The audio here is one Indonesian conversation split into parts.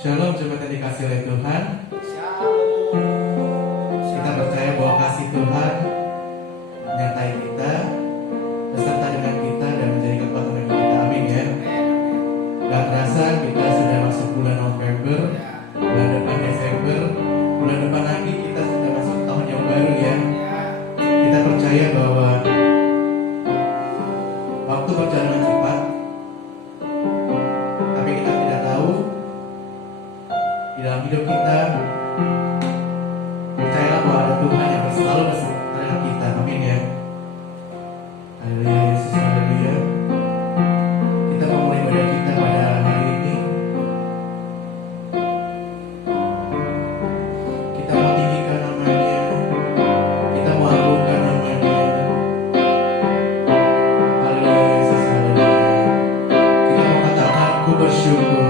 Shalom jemaat yang dikasih oleh Tuhan. Shalom. Kita percaya bahwa kasih Tuhan menyertai kita, beserta dengan kita dan menjadi kekuatan bagi kita. Amin ya. Gak terasa kita sudah masuk bulan November, bulan depan Desember, bulan depan lagi kita sudah masuk tahun yang baru ya. Kita percaya bahwa waktu berjalan cepat, tapi kita tidak tahu di dalam hidup kita. Percayalah bahwa ada Tuhan yang selalu bersama dengan kita. Amin ya. Haleluya Yesus, haleluya. Kita mau mulai ibadah kita pada hari ini. Kita mau tinggikan namanya, kita mau agungkan namanya. Haleluya Yesus, haleluya. Kita mau katakan ku bersyukur.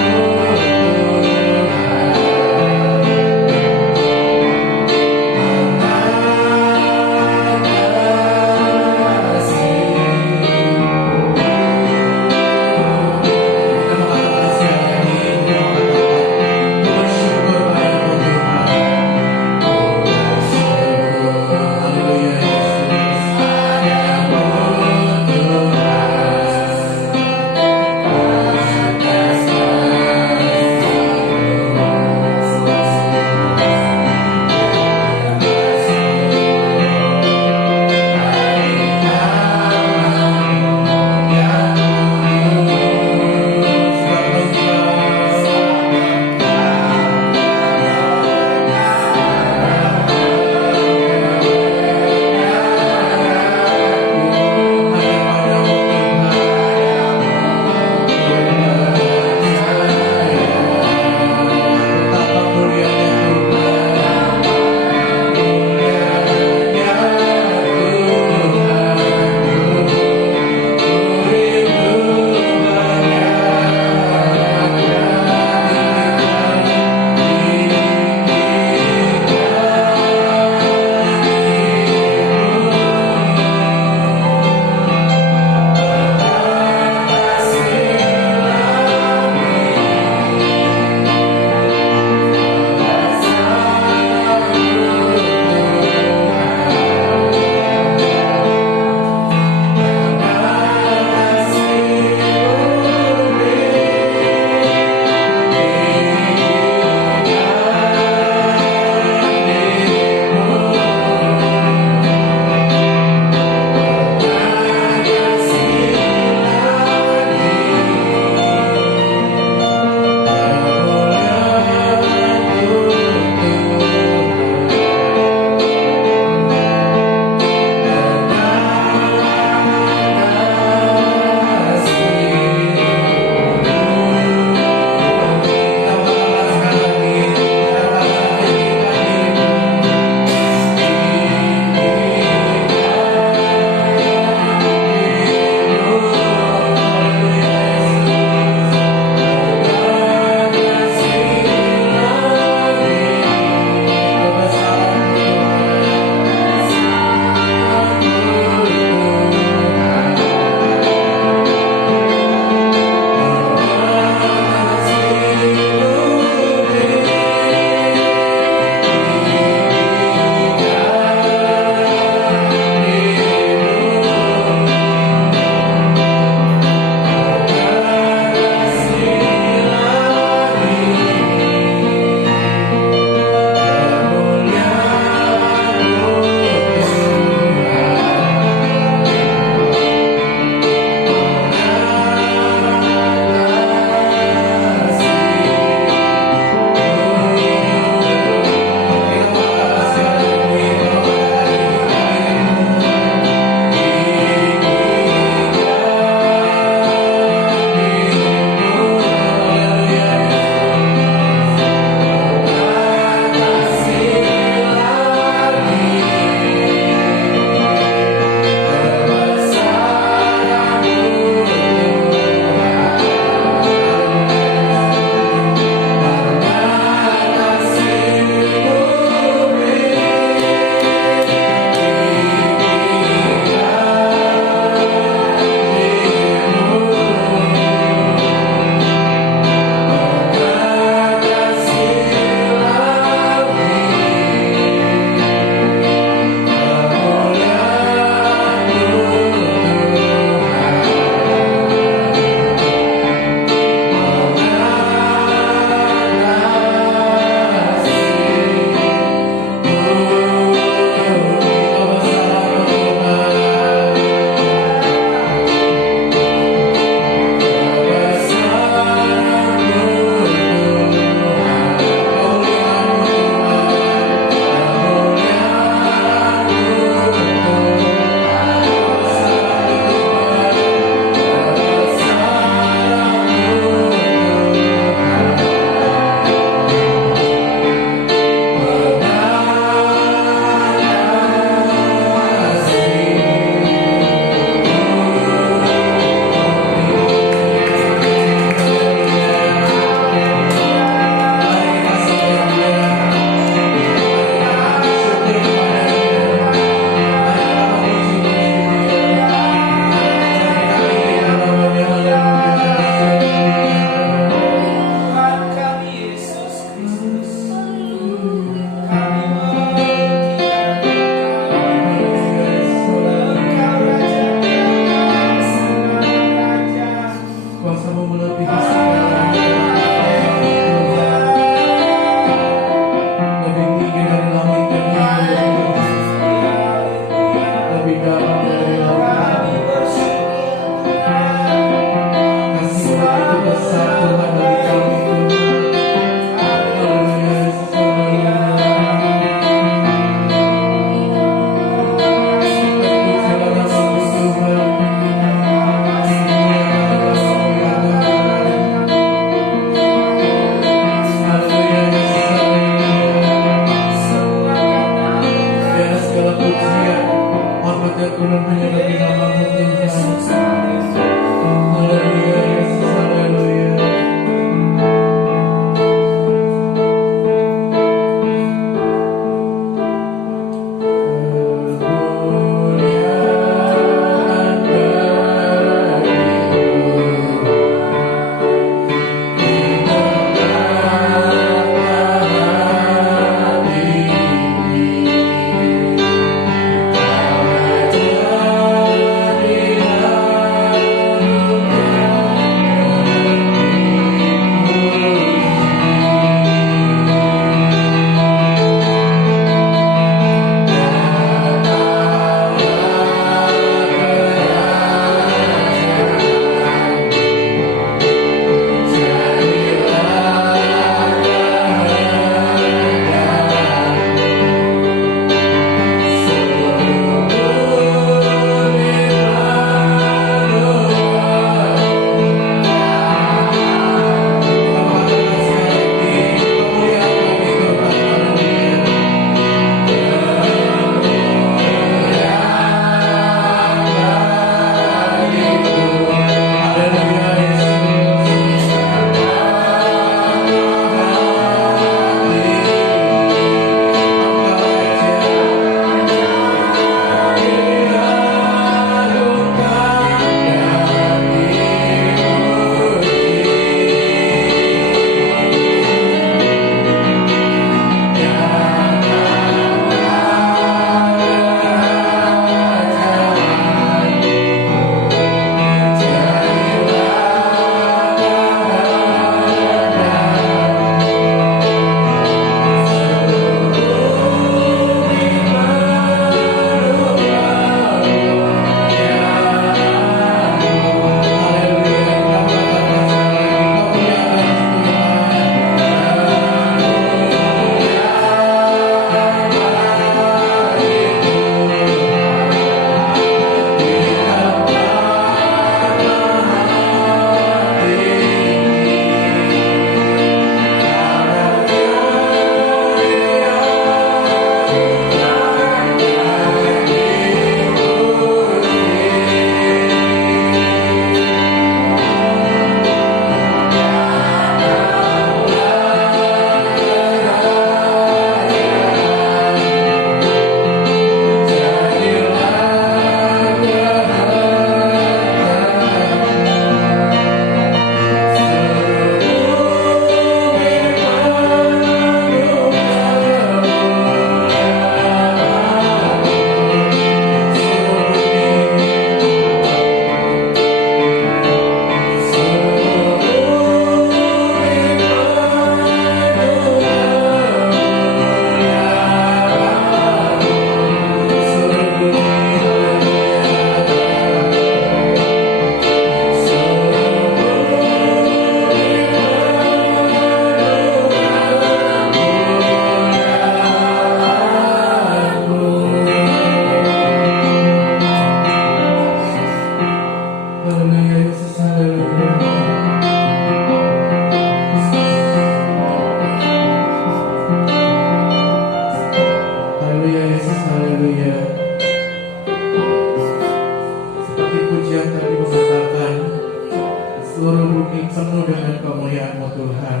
seluruh bumi penuh dengan kemuliaan-Mu Tuhan.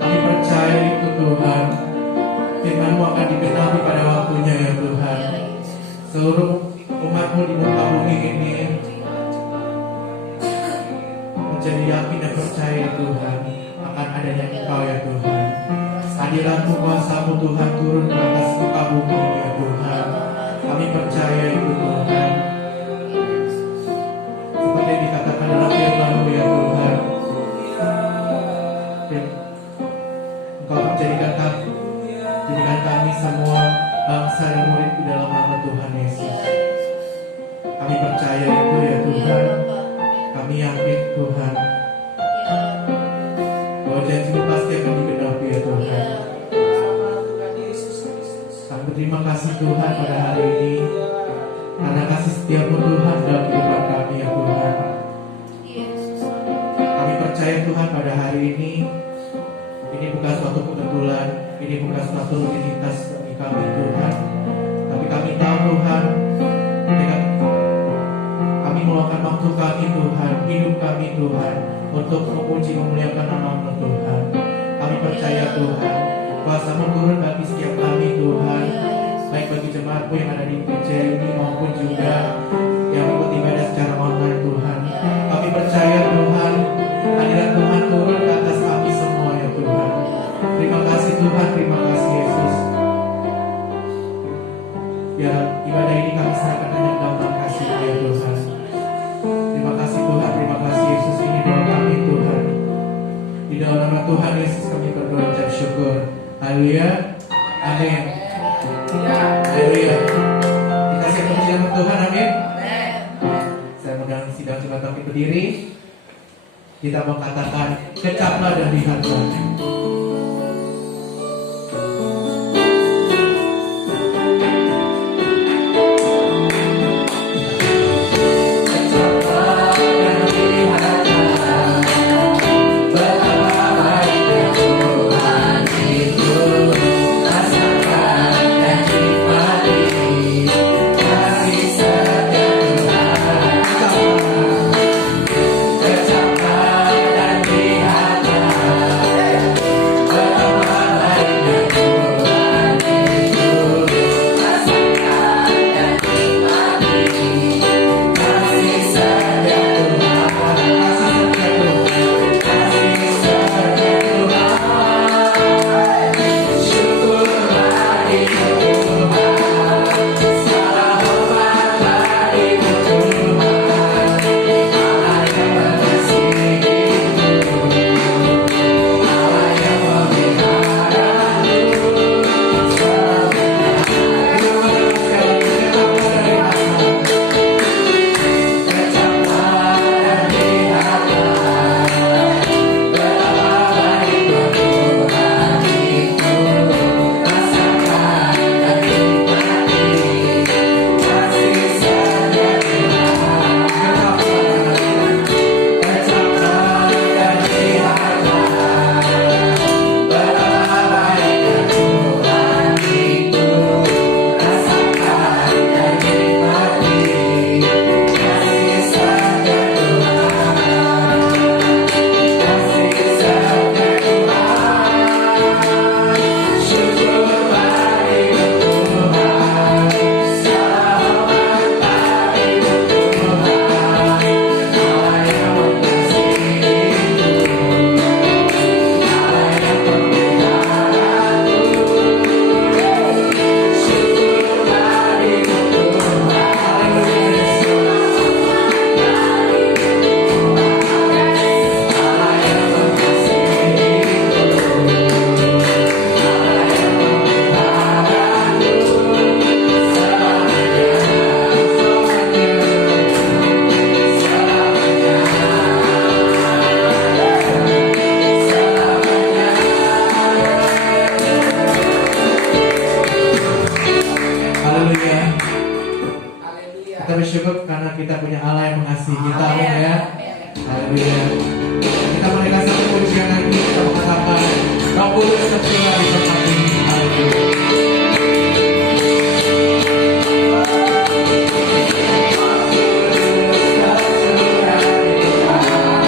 Kami percaya itu Tuhan, firman-Mu akan digenapi pada waktunya ya Tuhan. Seluruh umat-Mu di muka bumi ini menjadi yakin dan percaya Tuhan akan adanya Engkau ya Tuhan. Hadirat-Mu, kuasa-Mu Tuhan turun ke atas muka bumi ini ya Tuhan. Kami percaya itu Tuhan. Seperti yang dikatakan dalam firman-Mu ya Tuhan, Engkau akan jadikan kami semua bangsa dan murid di dalam nama Tuhan Yesus. Kami percaya itu ya Tuhan. Kami yakin Tuhan bahwa janji-Mu pasti akan digenapi ya Tuhan. Kami berterima kasih Tuhan pada hari ini karena kasih setia-Mu Tuhan dalam kehidupan kami ya Tuhan. Kami percaya Tuhan pada hari ini bukan suatu kebetulan, ini bukan suatu rutinitas bagi kami Tuhan. Tapi kami tahu Tuhan, ketika kami meluangkan waktu kami Tuhan, hidup kami Tuhan, untuk memuji memuliakan nama-Mu Tuhan. Kami percaya Tuhan, kuasa-Mu turun bagi setiap kami Tuhan, baik bagi jemaat-Mu yang ada di PJ ini maupun juga yang mengikuti ibadah secara online Tuhan. Kami percaya Tuhan, hadirat Tuhan turun ke atas kami semua ya Tuhan. Terima kasih Tuhan, terima kasih Yesus. Biar ibadah ini kami serahkan hanya dalam kasih ya Tuhan. Terima kasih Tuhan, terima kasih Yesus. Ini doa kami Tuhan. Di dalam nama Tuhan Yesus kami berdoa ucap syukur. Haleluya, amin. Haleluya. Kita siap memuji nama Tuhan, amin. Saya undang sidang jemaat kami berdiri. Kita mau katakan, kecaplah dan lihatlah. bersyukur karena kita punya Allah yang mengasihi kita, amin ya. Haleluya. Kita menaikkan satu pujian lagi, kita mengatakan Roh Kudus tercurah di tempat ini. Haleluya. Roh Kudus tercurah di tempat ini.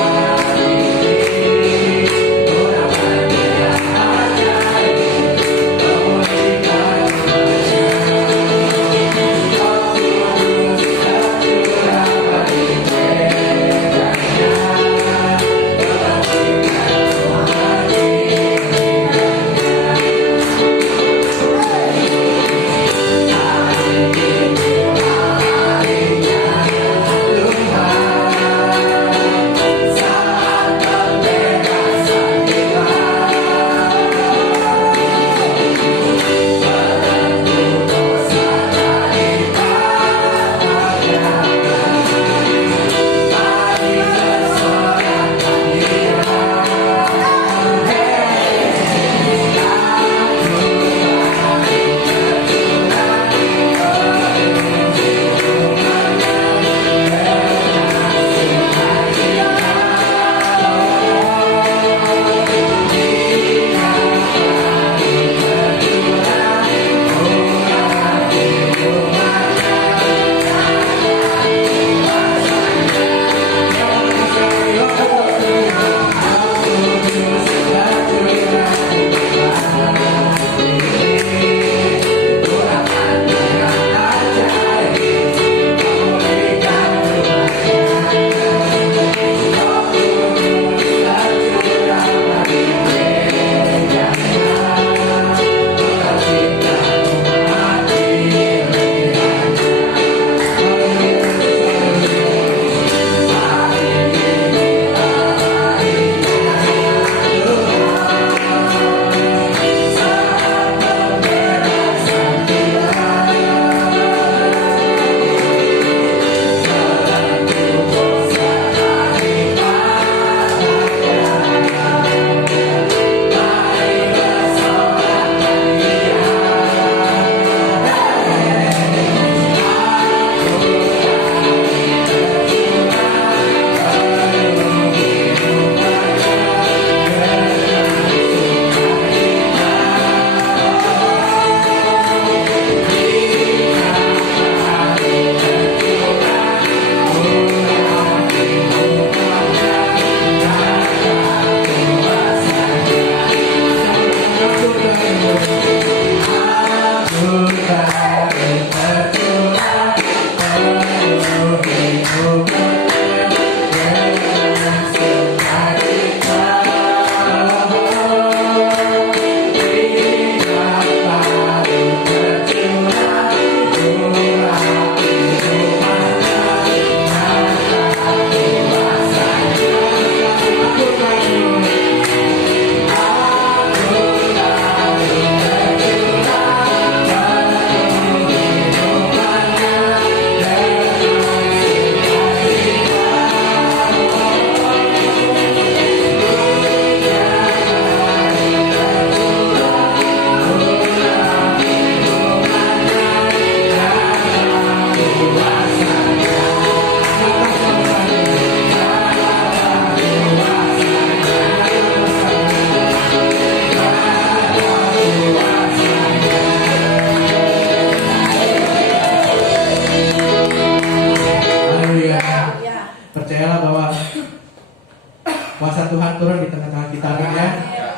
Kuasa Tuhan turun di tengah-tengah kita, amin ya.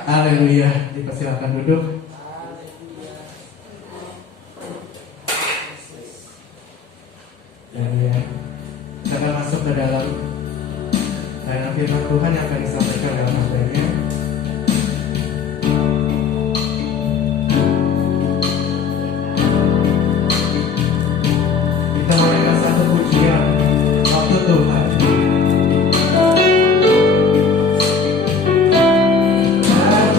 Haleluya. Dipersilakan duduk. Ya. Kita akan masuk ke dalam firman Tuhan yang akan disampaikan dalam materi. Kita mendengar satu pujian waktu Tuhan.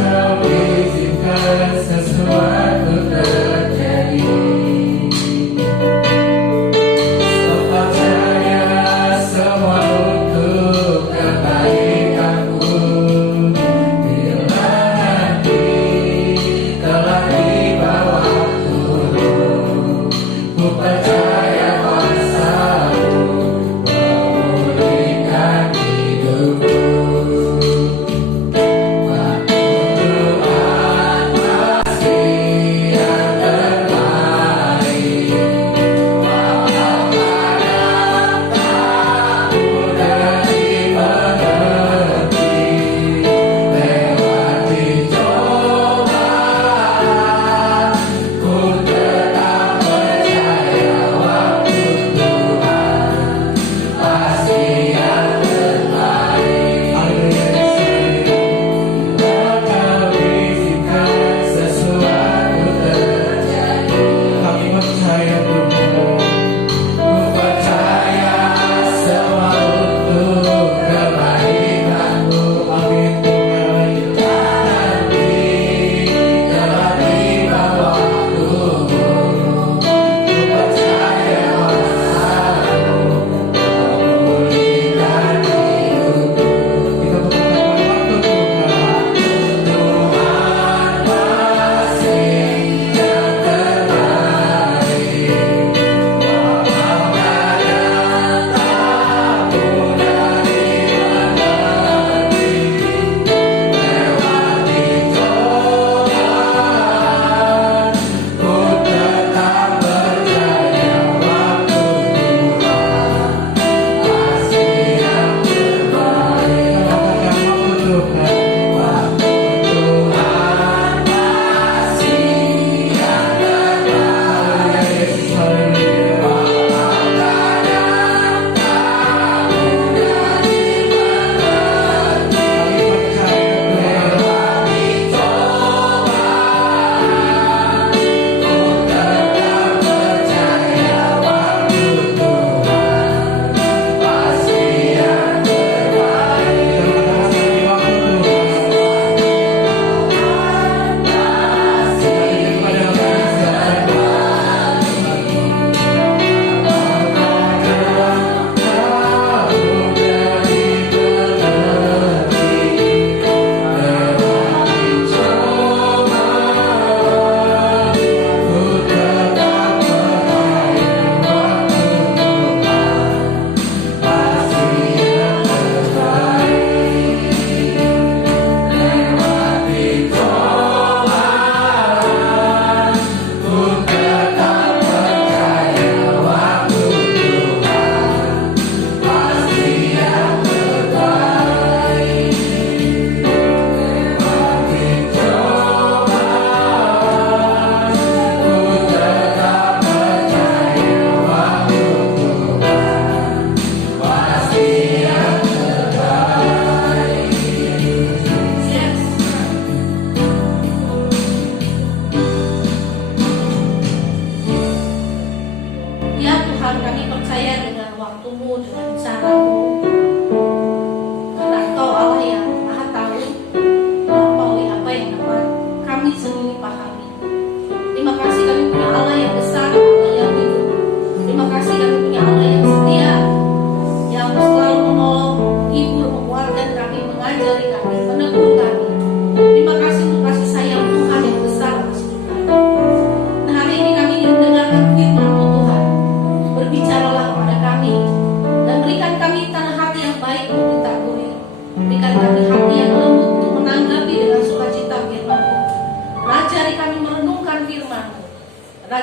Kau izinkan sesuatu terjadi.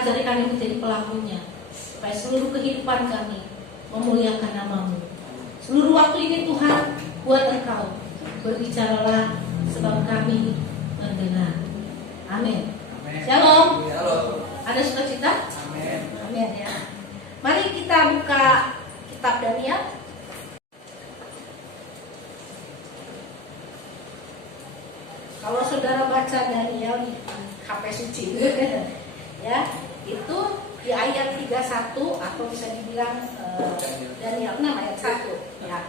Ajari kami menjadi pelakunya, supaya seluruh kehidupan kami memuliakan nama-Mu. Seluruh waktu ini Tuhan buat Engkau, berbicaralah sebab kami mendengar. Amin. Shalom. Ada sukacita? Amin ya. Mari kita buka kitab Daniel. Kalau saudara baca Daniel di HP suci ya, itu di ayat 31 atau bisa dibilang Daniel 6 ayat 1 ya.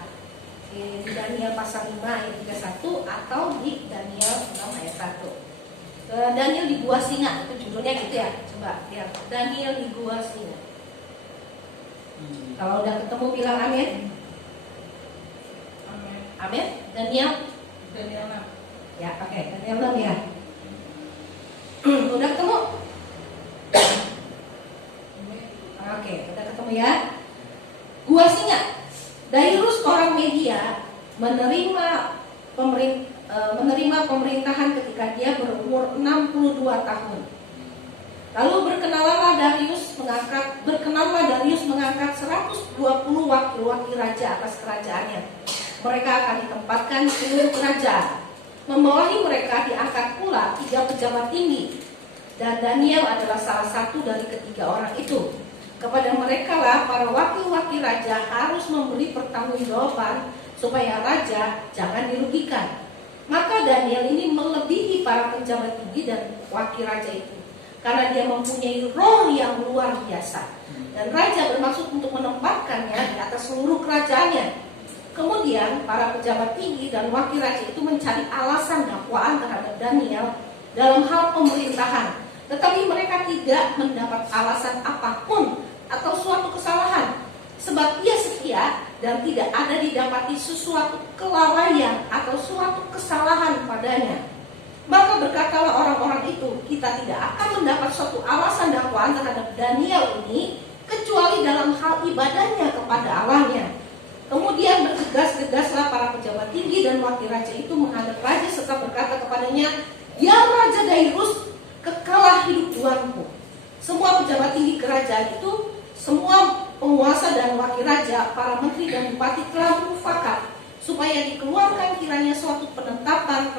Di Daniel pasal 5 ayat 31 atau di Daniel 6 ayat 1. Daniel di gua singa, itu judulnya gitu ya. Coba lihat Daniel di gua singa. Kalau udah ketemu bilang amin. Amin. Daniel 6. Ya, oke. Daniel 6 ya. Udah ketemu? Oke, udah ketemu ya. Gua singa. Dairus orang Media menerima pemerintahan ketika dia berumur 62 tahun. Lalu berkenalah Darius mengangkat 120 wakil-wakil raja atas kerajaannya. Mereka akan ditempatkan di seluruh kerajaan. Membawahi mereka diangkat pula 3 pejabat tinggi. Dan Daniel adalah salah satu dari ketiga orang itu. Kepada mereka lah para wakil-wakil raja harus memberi pertanggungjawaban supaya raja jangan dirugikan. Maka Daniel ini melebihi para pejabat tinggi dan wakil raja itu, karena dia mempunyai roh yang luar biasa. Dan raja bermaksud untuk menempatkannya di atas seluruh kerajaannya. Kemudian para pejabat tinggi dan wakil raja itu mencari alasan dakwaan terhadap Daniel dalam hal pemerintahan, tetapi mereka tidak mendapat alasan apapun atau suatu kesalahan, sebab ia setia dan tidak ada didapati sesuatu kelalaian atau suatu kesalahan padanya. Maka berkatalah orang-orang itu, kita tidak akan mendapat suatu alasan dakwaan terhadap Daniel ini kecuali dalam hal ibadahnya kepada Allahnya. Kemudian bergegas-gegaslah para pejabat tinggi dan wakil raja itu menghadap raja serta berkata kepadanya, "Ya Raja Dairus, kekalah hidup tuanku." Semua pejabat tinggi kerajaan itu, semua penguasa dan wakil raja, para menteri dan bupati telah mufakat supaya dikeluarkan kiranya suatu penetapan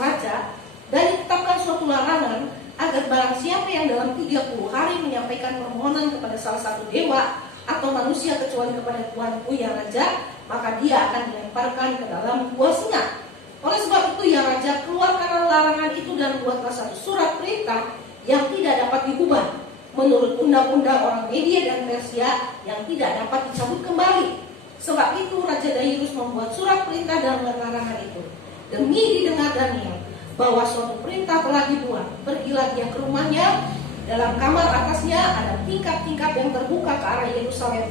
raja dan ditetapkan suatu larangan agar barang siapa yang dalam 30 hari menyampaikan permohonan kepada salah satu dewa atau manusia kecuali kepada tuanku yang raja, maka dia akan dilemparkan ke dalam gua singa. Oleh sebab itu ya raja, keluarkanlah larangan itu dan buatlah satu surat perintah yang tidak dapat diubah menurut undang-undang orang Media dan Persia yang tidak dapat dicabut kembali. Sebab itu Raja Dairus membuat surat perintah dan larangan itu. Demi didengar Daniel bahwa suatu perintah telah dibuat, pergilah dia ke rumahnya. Dalam kamar atasnya ada tingkap-tingkap yang terbuka ke arah Yerusalem.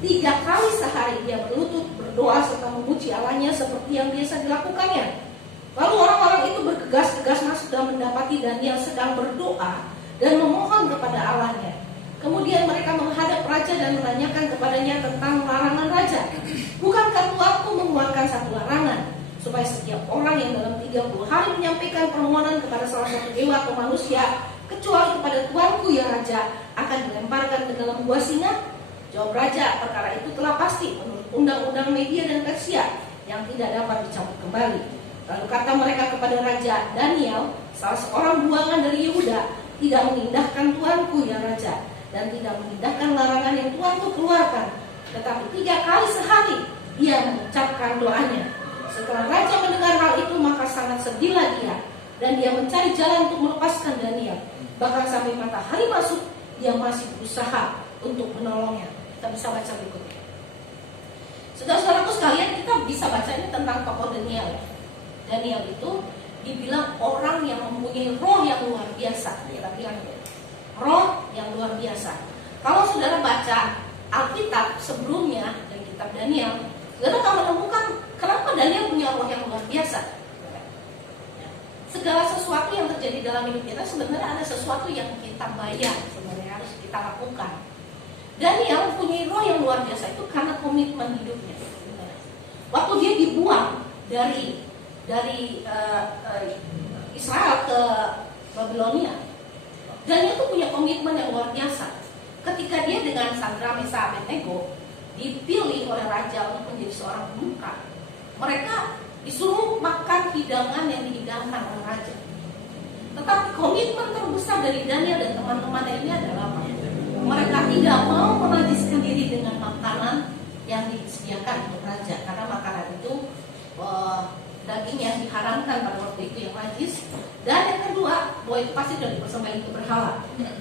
3 kali sehari dia berlutut, berdoa serta memuji Allahnya seperti yang biasa dilakukannya. Lalu orang-orang itu bergegas-gegas masuk dan mendapati Daniel sedang berdoa dan memohon kepada Allahnya. Kemudian mereka menghadap raja dan menanyakan kepadanya tentang larangan raja. Bukankah tuanku mengeluarkan satu larangan supaya setiap orang yang dalam 30 hari menyampaikan permohonan kepada salah satu dewa atau manusia kecuali kepada tuanku ya raja akan dilemparkan ke dalam gua singa? Jawab raja, perkara itu telah pasti menurut undang-undang Media dan Persia yang tidak dapat dicabut kembali. Lalu kata mereka kepada raja, Daniel, salah seorang buangan dari Yehuda, tidak mengindahkan tuanku ya raja, dan tidak mengindahkan larangan yang tuanku keluarkan, tetapi 3 kali sehari dia mengucapkan doanya. Setelah raja mendengar hal itu, maka sangat sedihlah dia, dan dia mencari jalan untuk melepaskan Daniel. Bahkan sampai matahari masuk, dia masih berusaha untuk menolongnya. Kita bisa baca berikutnya. Saudara-saudaraku sekalian, kita bisa baca ini tentang tokoh Daniel. Daniel itu dibilang orang yang mempunyai roh yang luar biasa. Kita bilang roh yang luar biasa. Kalau saudara baca Alkitab sebelumnya dari kitab Daniel, saudara akan menemukan kenapa Daniel punya roh yang luar biasa. Segala sesuatu yang terjadi dalam hidup kita sebenarnya ada sesuatu yang kita bayar, sebenarnya harus kita lakukan. Daniel mempunyai roh yang luar biasa itu karena komitmen hidupnya. Waktu dia dibuang dari Israel ke Babilonia, Daniel itu punya komitmen yang luar biasa. Ketika dia dengan Sadrak, Mesak, Abednego dipilih oleh raja untuk menjadi seorang pemuka, mereka disuruh makan hidangan yang dihidangkan oleh raja. Tetapi komitmen terbesar dari Daniel dan teman-temannya ini adalah apa? Mereka tidak mau menajiskan diri dengan makanan yang disediakan untuk raja, karena makanan itu daging yang diharamkan pada waktu itu yang najis. Dan yang kedua, bahwa itu pasti sudah dipersembahkan ke berhala.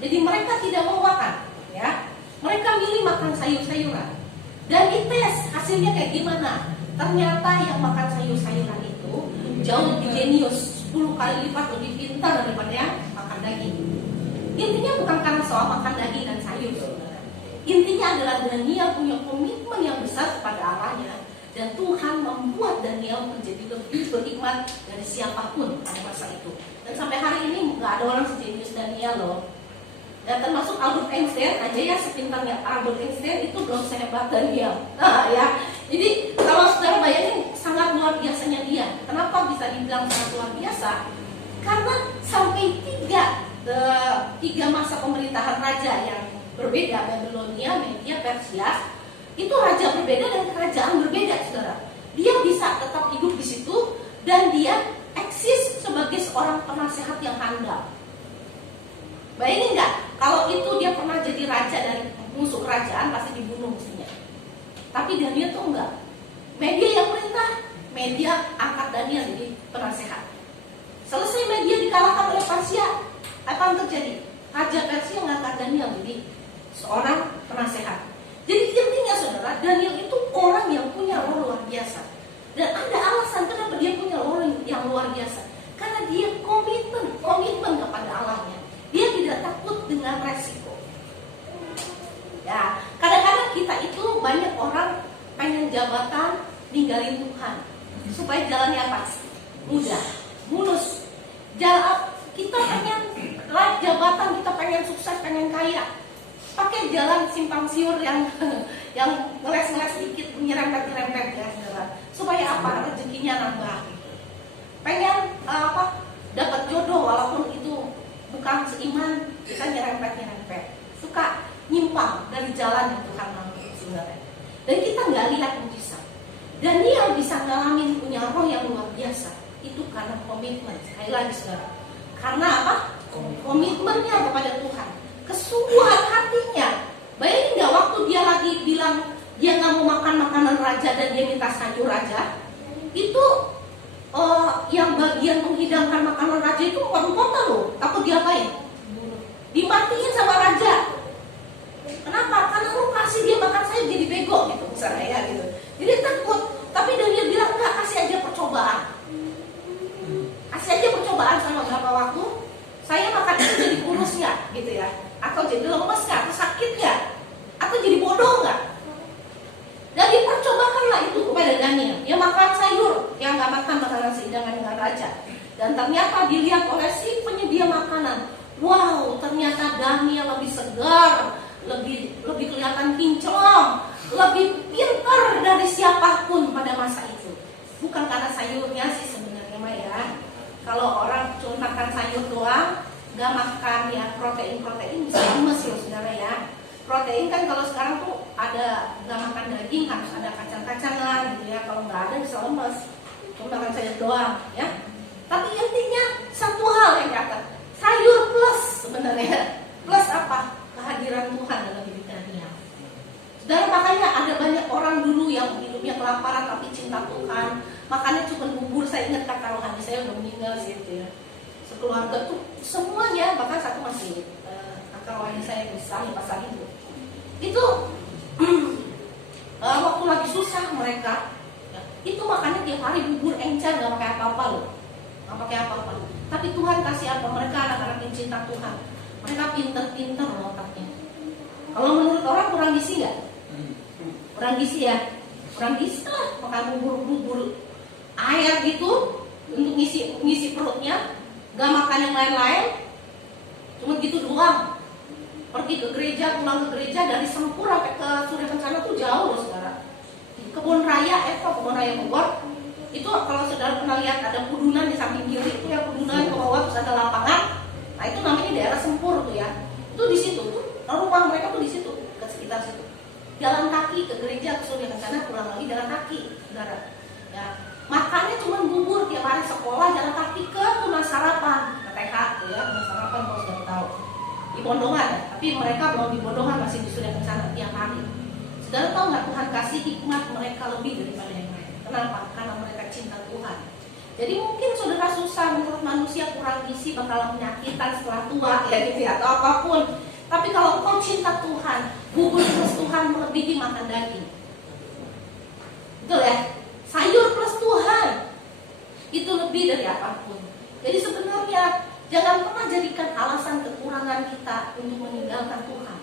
Jadi mereka tidak mau makan, ya. Mereka milih makan sayur-sayuran. Dan dites hasilnya kayak gimana? Ternyata yang makan sayur-sayuran itu jauh lebih jenius, 10 kali lipat lebih pintar daripada yang makan daging. Intinya bukan karena soal makan daging dan sayur, saudara. Intinya adalah Daniel punya komitmen yang besar kepada Allahnya, dan Tuhan membuat Daniel menjadi lebih berhikmat dari siapapun pada masa itu. Dan sampai hari ini nggak ada orang sejenius Daniel loh. Dan termasuk Albert Einstein aja ya, sepintarnya Albert Einstein itu belum sehebat Daniel. Nah, ya. Jadi kalau saudara bayangin sangat luar biasanya dia. Kenapa bisa dibilang sangat luar biasa? Karena sampai tiga masa pemerintahan raja yang berbeda, Babilonia, Media, Persia, itu raja berbeda dan kerajaan berbeda, saudara. Dia bisa tetap hidup di situ dan dia eksis sebagai seorang penasehat yang handal. Bayangin nggak, kalau itu dia pernah jadi raja dari musuh kerajaan pasti dibunuh mestinya. Tapi Daniel tuh enggak. Media yang perintah, Media angkat Daniel jadi penasehat. Selesai Media dikalahkan oleh Persia, apa yang terjadi? Raja Persia mengangkat Daniel jadi seorang penasehat. Jadi intinya saudara, Daniel itu orang yang punya roh luar biasa. Dan ada alasan kenapa dia punya roh yang luar biasa. Karena dia komitmen kepada Allahnya. Dia tidak takut dengan resiko. Ya, kadang-kadang kita itu banyak orang pengen jabatan, ninggalin Tuhan supaya jalannya apa? Mudah, mulus. Kita pengen naik jabatan, kita pengen sukses, pengen kaya, pakai jalan simpang siur yang ngeles-ngeles sedikit, nyerempet-nyerempet ya, saudara. Supaya apa? Rezekinya nambah. Pengen dapat jodoh walaupun itu bukan seiman, bisa nyerempet-nyerempet. Suka nyimpang dari jalan yang Tuhan mau, saudara. Dan kita nggak lihat mujizat. Daniel bisa ngalamin punya roh yang luar biasa. Itu karena komitmen. Sekali lagi saudara. Karena apa? Komitmennya kepada Tuhan. Kesungguhan hatinya. Bayangin nggak waktu dia lagi bilang dia nggak mau makan makanan raja dan dia minta sayur raja. Itu yang bagian menghidangkan makanan raja itu bukan kota loh. Takut diapain? Dimatiin sama raja. Kenapa? Karena lu kasih dia makan sayur jadi bego gitu misalnya ya gitu. Jadi takut. Tapi Daniel bilang enggak, kasih aja percobaan. Kasih aja percobaan sama berapa waktu. Saya makan itu jadi kurus nggak gitu ya? Atau jadi lemes nggak? Atau sakit nggak? Atau jadi bodoh nggak? Dan dipercobakanlah itu kepada Daniel. Dia makan sayur, yang nggak makan makanan sehidangan dengan raja. Dan ternyata dilihat oleh si penyedia makanan. Wow, ternyata Daniel lebih segar, lebih kelihatan kinclong, lebih pintar dari siapapun pada masa itu. Bukan karena sayurnya sih sebenarnya mah ya. Kalau orang cuma makan sayur doang, nggak makan ya protein bisa lemes ya saudara ya. Protein kan kalau sekarang tuh ada nggak makan daging harus ada kacang-kacangan gitu ya. Kalau nggak ada bisa lemes. Cuma makan sayur doang ya. Tapi intinya satu hal yang kata sayur plus sebenarnya. Plus apa? Kehadiran Tuhan dalam hidup Daniel. Dan makanya ada banyak orang dulu yang hidupnya kelaparan tapi cinta Tuhan. Makannya cuma bubur. Saya ingat kakak rohani saya udah meninggal sih itu ya. Sekeluarga tuh semuanya, bahkan satu masih kakak rohani saya besar pas lagi itu waktu lagi susah mereka ya, itu makannya tiap hari bubur encer, nggak pakai apa-apa loh, nggak pakai apa-apa. Tapi Tuhan kasih apa? Mereka anak-anak yang cinta Tuhan. Mereka pinter-pinter loh otaknya. Kalau menurut orang kurang gizi nggak? Kurang gizi ya? Kurang gizi lah, makan bubur air gitu untuk ngisi perutnya, nggak makan yang lain-lain, cuma gitu doang. Pergi ke gereja, pulang ke gereja dari Sempur sampai ke Surya Kencana tuh jauh loh saudara. Kebun Raya, kebun Raya Bogor. Itu kalau saudara pernah lihat ada kudunan di samping kiri itu ya, kudunan ke bawah terus ada lapangan. Nah itu namanya daerah Sempur tuh ya. Itu di situ tuh rumah mereka tuh di situ, ke sekitar situ. Jalan kaki ke gereja ke Surya Kencana, pulang lagi jalan kaki, saudara. Ya, makannya cuma sekolah jalan kaki ke Tunas Harapan, ke TH ya, Tunas Harapan kalau sudah tahu. Di Bondongan ya, tapi mereka belum di Bondongan, masih di Surya Kencana tiap hari. Saudara tahu nggak, Tuhan kasih hikmat mereka lebih daripada yang lain. Kenapa? Karena mereka cinta Tuhan. Jadi mungkin saudara susah, menurut manusia kurang gizi, bakal menyakitan setelah tua ya gitu ya, atau apapun. Tapi kalau kau cinta Tuhan, bubur plus Tuhan melebihi makan daging. Betul ya? Sayur plus Tuhan itu lebih dari apapun. Jadi sebenarnya jangan pernah jadikan alasan kekurangan kita untuk meninggalkan Tuhan.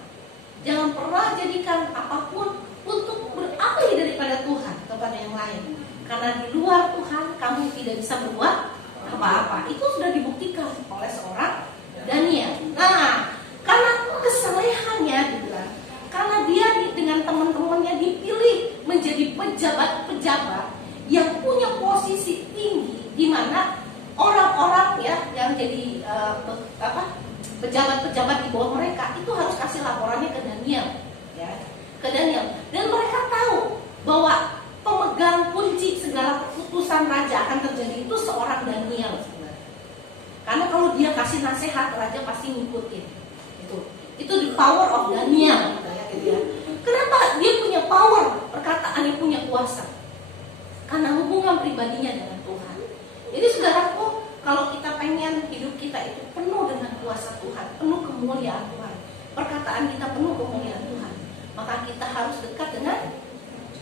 Jangan pernah jadikan apapun untuk beralih daripada Tuhan kepada yang lain. Karena di luar Tuhan kamu tidak bisa berbuat apa-apa. Itu sudah dibuktikan oleh seorang Daniel. Nah, karena kesalehannya dibilang, karena dia dengan teman-temannya dipilih menjadi pejabat-pejabat yang punya posisi tinggi, di mana orang-orang ya yang jadi pejabat-pejabat di bawah mereka itu harus kasih laporannya ke Daniel, ya, ke Daniel. Dan mereka tahu bahwa pemegang kunci segala keputusan raja akan terjadi itu seorang Daniel sebenarnya. Karena kalau dia kasih nasihat, raja pasti ngikutin. Itu the power of Daniel, gitu ya. Kenapa dia punya power, perkataannya punya kuasa? Karena hubungan pribadinya dengan Tuhan. Jadi saudaraku, kalau kita pengen hidup kita itu penuh dengan kuasa Tuhan, penuh kemuliaan Tuhan, perkataan kita penuh kemuliaan Tuhan, maka kita harus dekat dengan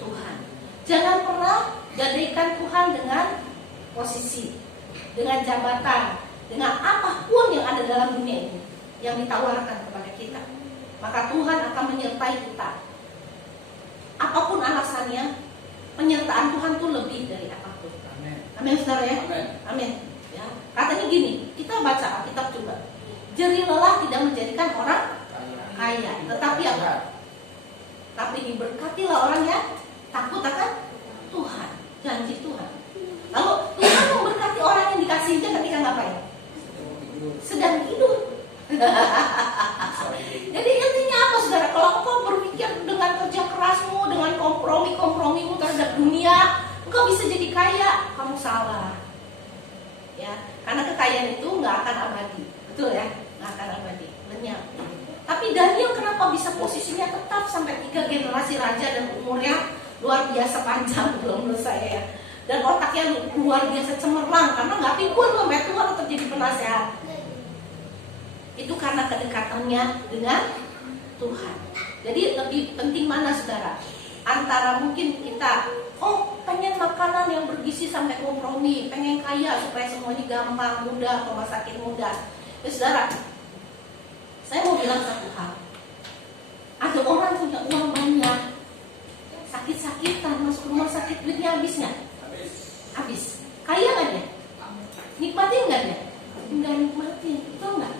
Tuhan. Jangan pernah gadaikan Tuhan dengan posisi, dengan jabatan, dengan apapun yang ada dalam dunia ini yang ditawarkan kepada kita. Maka Tuhan akan menyertai kita. Apapun alasannya, penyertaan Tuhan itu lebih dari apapun. Amin, saudara ya. Amin. Ya. Katanya gini, kita baca Alkitab juga. Jerih lelah tidak menjadikan orang kaya, tetapi apa? Tapi diberkatilah orang yang takut akan Tuhan, janji Tuhan. Lalu Tuhan memberkati orang yang dikasihinya ketika ngapain? Sedang tidur. Jadi intinya apa, saudara? Kalau engkau berpikir dengan kerja kerasmu, dengan kompromimu terhadap dunia, engkau bisa jadi kaya, kamu salah. Ya, karena kekayaan itu nggak akan abadi, betul ya? Nggak akan abadi, lenyap. Tapi Daniel kenapa bisa posisinya tetap sampai 3 generasi raja dan umurnya luar biasa panjang, belum menurut saya ya. Dan otaknya luar biasa cemerlang karena nggak pikun sampai tua tetap jadi penasehat. Itu karena kedekatannya dengan Tuhan. Jadi lebih penting mana, saudara? Antara mungkin kita pengen makanan yang bergizi sampai kompromi, pengen kaya supaya semuanya gampang, mudah, rumah sakit mudah. Ya saudara, saya mau bilang satu hal. Ada orang punya uang banyak, sakit-sakitan, masuk rumah sakit, duitnya habis nggak? Habis. Kaya nggak dia? Nikmatin nggak dia? Nggak nikmatin, itu nggak?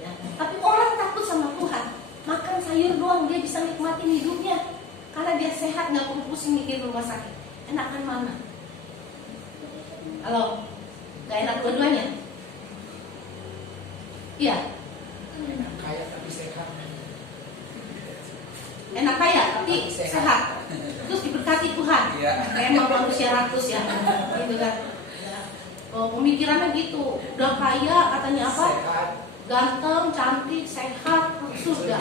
Ya. Tapi orang takut sama Tuhan, makan sayur doang dia bisa nikmatin hidupnya karena dia sehat, nggak perlu pusing mikir rumah sakit. Enakan mana? Halo, nggak enak dua-duanya? Iya. Enak kaya tapi sehat. Enak kaya tapi sehat. Terus diberkati Tuhan. Iya. Emang manusia ratus ya, gitu kan? Oh, pemikirannya gitu. Udah kaya katanya apa? Sehat. Ganteng, cantik, sehat, surga.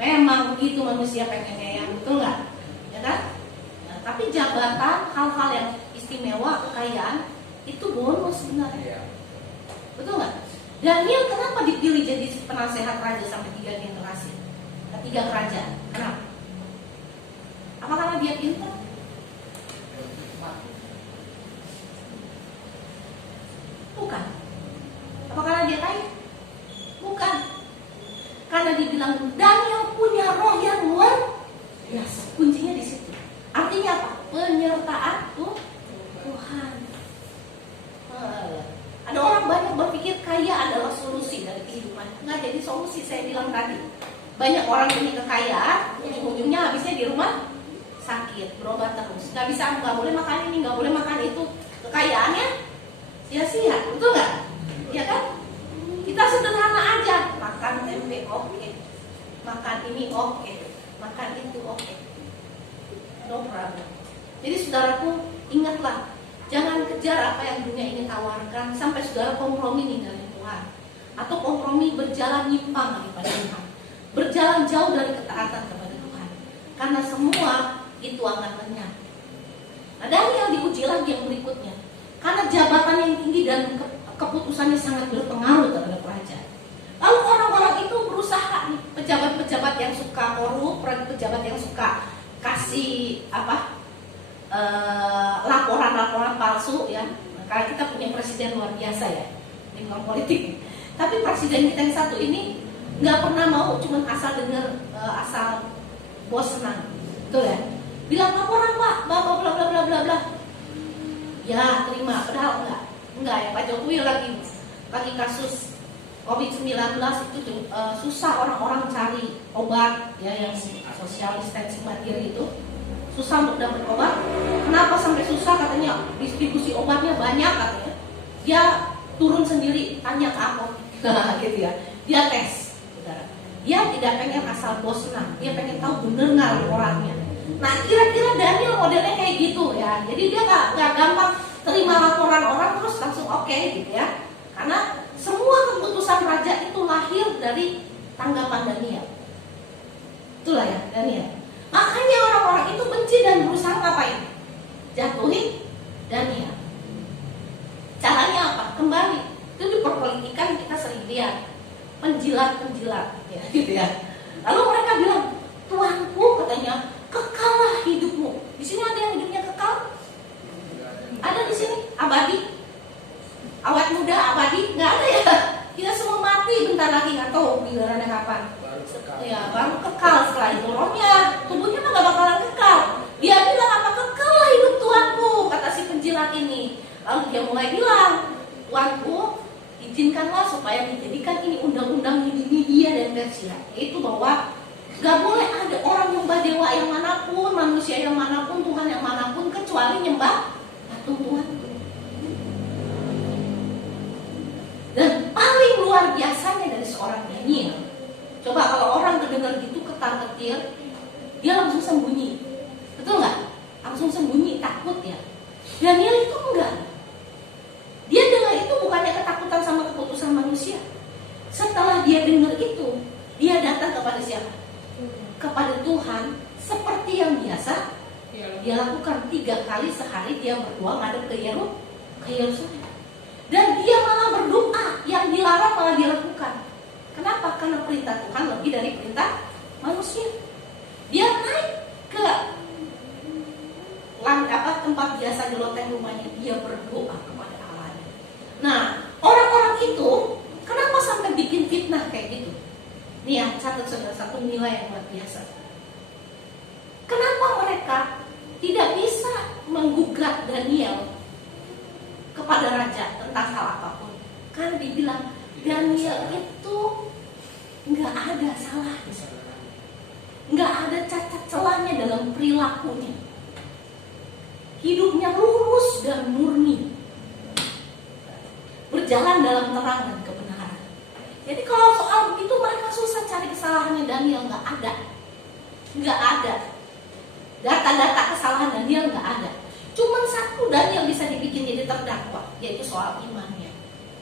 Memang begitu manusia pengennya, yang betul nggak? Ya kan? Nah, tapi jabatan, hal-hal yang istimewa, kekayaan itu bonus sebenarnya. Iya. Betul nggak? Daniel kenapa dipilih jadi penasehat raja sampai 3 generasi, 3 kerajaan? Kenapa? Apa karena dia pintar? Bukan. Apa karena dia kaya? Bukan. Karena dibilang Daniel punya roh yang luar biasa. Kuncinya di situ. Artinya apa? Penyertaan Tuhan. Ada orang banyak berpikir kaya adalah solusi dari kehidupan. Nggak jadi solusi, saya bilang tadi. Banyak orang punya kekayaan, ujung-ujungnya habisnya di rumah sakit, berobat terus. Nggak boleh makan ini, nggak boleh makan itu. Kekayaannya sia-sia, betul nggak? Ya kan? Kita sederhana aja, makan tempe oke, makan ini oke, makan itu oke, no problem. Jadi saudaraku, ingatlah, jangan mengejar apa yang dunia ini tawarkan sampai saudara kompromi ninggalin Tuhan, atau kompromi berjalan nyimpang daripada Tuhan, berjalan jauh dari ketaatan kepada Tuhan, karena semua itu akan lenyap. Nah, Daniel diuji lagi yang berikutnya, karena jabatan yang tinggi dan keputusannya sangat berpengaruh terhadap raja. Lalu orang-orang itu berusaha, pejabat-pejabat yang suka korup, pejabat yang suka kasih laporan-laporan palsu ya. Karena kita punya presiden luar biasa ya, ini bukan politik. Tapi presiden kita yang satu ini nggak pernah mau cuman asal dengar, asal bos senang, betul ya? Bilang laporan Pak, bla bla bla bla bla bla. Ya terima, padahal enggak ya. Pak Jokowi lagi kasus COVID-19 itu susah orang-orang cari obat ya, yang social distancing mandiri itu susah untuk dapat obat. Kenapa sampai susah? Katanya distribusi obatnya banyak katanya. Dia turun sendiri tanya ke aku, gitu ya. Dia tes, saudara. Dia tidak pengen asal bos senang, dia pengen tahu bener nggak laporannya. Nah kira-kira Daniel modelnya kayak gitu ya. Jadi dia nggak gampang terima laporan orang terus langsung oke gitu ya. Karena semua keputusan raja itu lahir dari tanggapan Daniel. Itulah ya Daniel. Makanya orang-orang itu benci dan berusaha ngapain? Jatuhin Daniel. Caranya apa? Kembali. Itu di perpolitikan kita sering lihat penjilat-penjilat ya, gitu ya. Lalu mereka bilang, "Tuanku," katanya, "kekalah hidupmu." Di sini ada yang hidupnya kekal? Ada di sini abadi? Awet muda abadi? Nggak ada ya. Kita semua mati bentar lagi, nggak tahu gilirannya kapan. Ya, baru kekal setelah itu rohnya, tubuhnya mah nggak bakalan kekal. Dia bilang apa? "Kekalah hidup Tuanku," kata si penjilat ini. Lalu dia mulai bilang, "Tuanku, izinkanlah supaya dijadikan ini undang-undang di Media dan Persia, yaitu bahwa gak boleh ada orang nyembah dewa yang manapun, manusia yang manapun, Tuhan yang manapun, kecuali nyembah patung Tuhan." Dan paling luar biasanya dari seorang Daniel, coba kalau orang kedengar gitu ketar-ketir, dia langsung sembunyi, betul nggak? Langsung sembunyi, takut ya. Daniel itu enggak. Dia dengar itu bukannya ketakutan sama keputusan manusia. Setelah dia dengar itu, dia datang kepada siapa? Kepada Tuhan, seperti yang biasa dia lakukan 3 kali sehari. Dia berdoa ngadep ke Yerusalem. Dan dia malah berdoa, yang dilarang malah dia lakukan. Kenapa? Karena perintah Tuhan lebih dari perintah manusia. Dia naik ke tempat biasa di loteng rumahnya, dia berdoa kepada Allahnya. Nah, orang-orang itu kenapa sampai bikin fitnah kayak gitu? Nih ya, catat saudara, satu nilai yang luar biasa. Kenapa mereka tidak bisa menggugat Daniel kepada raja tentang hal apapun? Kan dibilang Daniel itu nggak ada salahnya, nggak ada cacat celahnya dalam perilakunya, hidupnya lurus dan murni, berjalan dalam terang dan kebenaran. Jadi kalau soal begitu mereka susah cari kesalahannya Daniel, nggak ada. Data-data kesalahan Daniel nggak ada. Cuman satu Daniel bisa dibikin jadi terdakwa, yaitu soal imannya.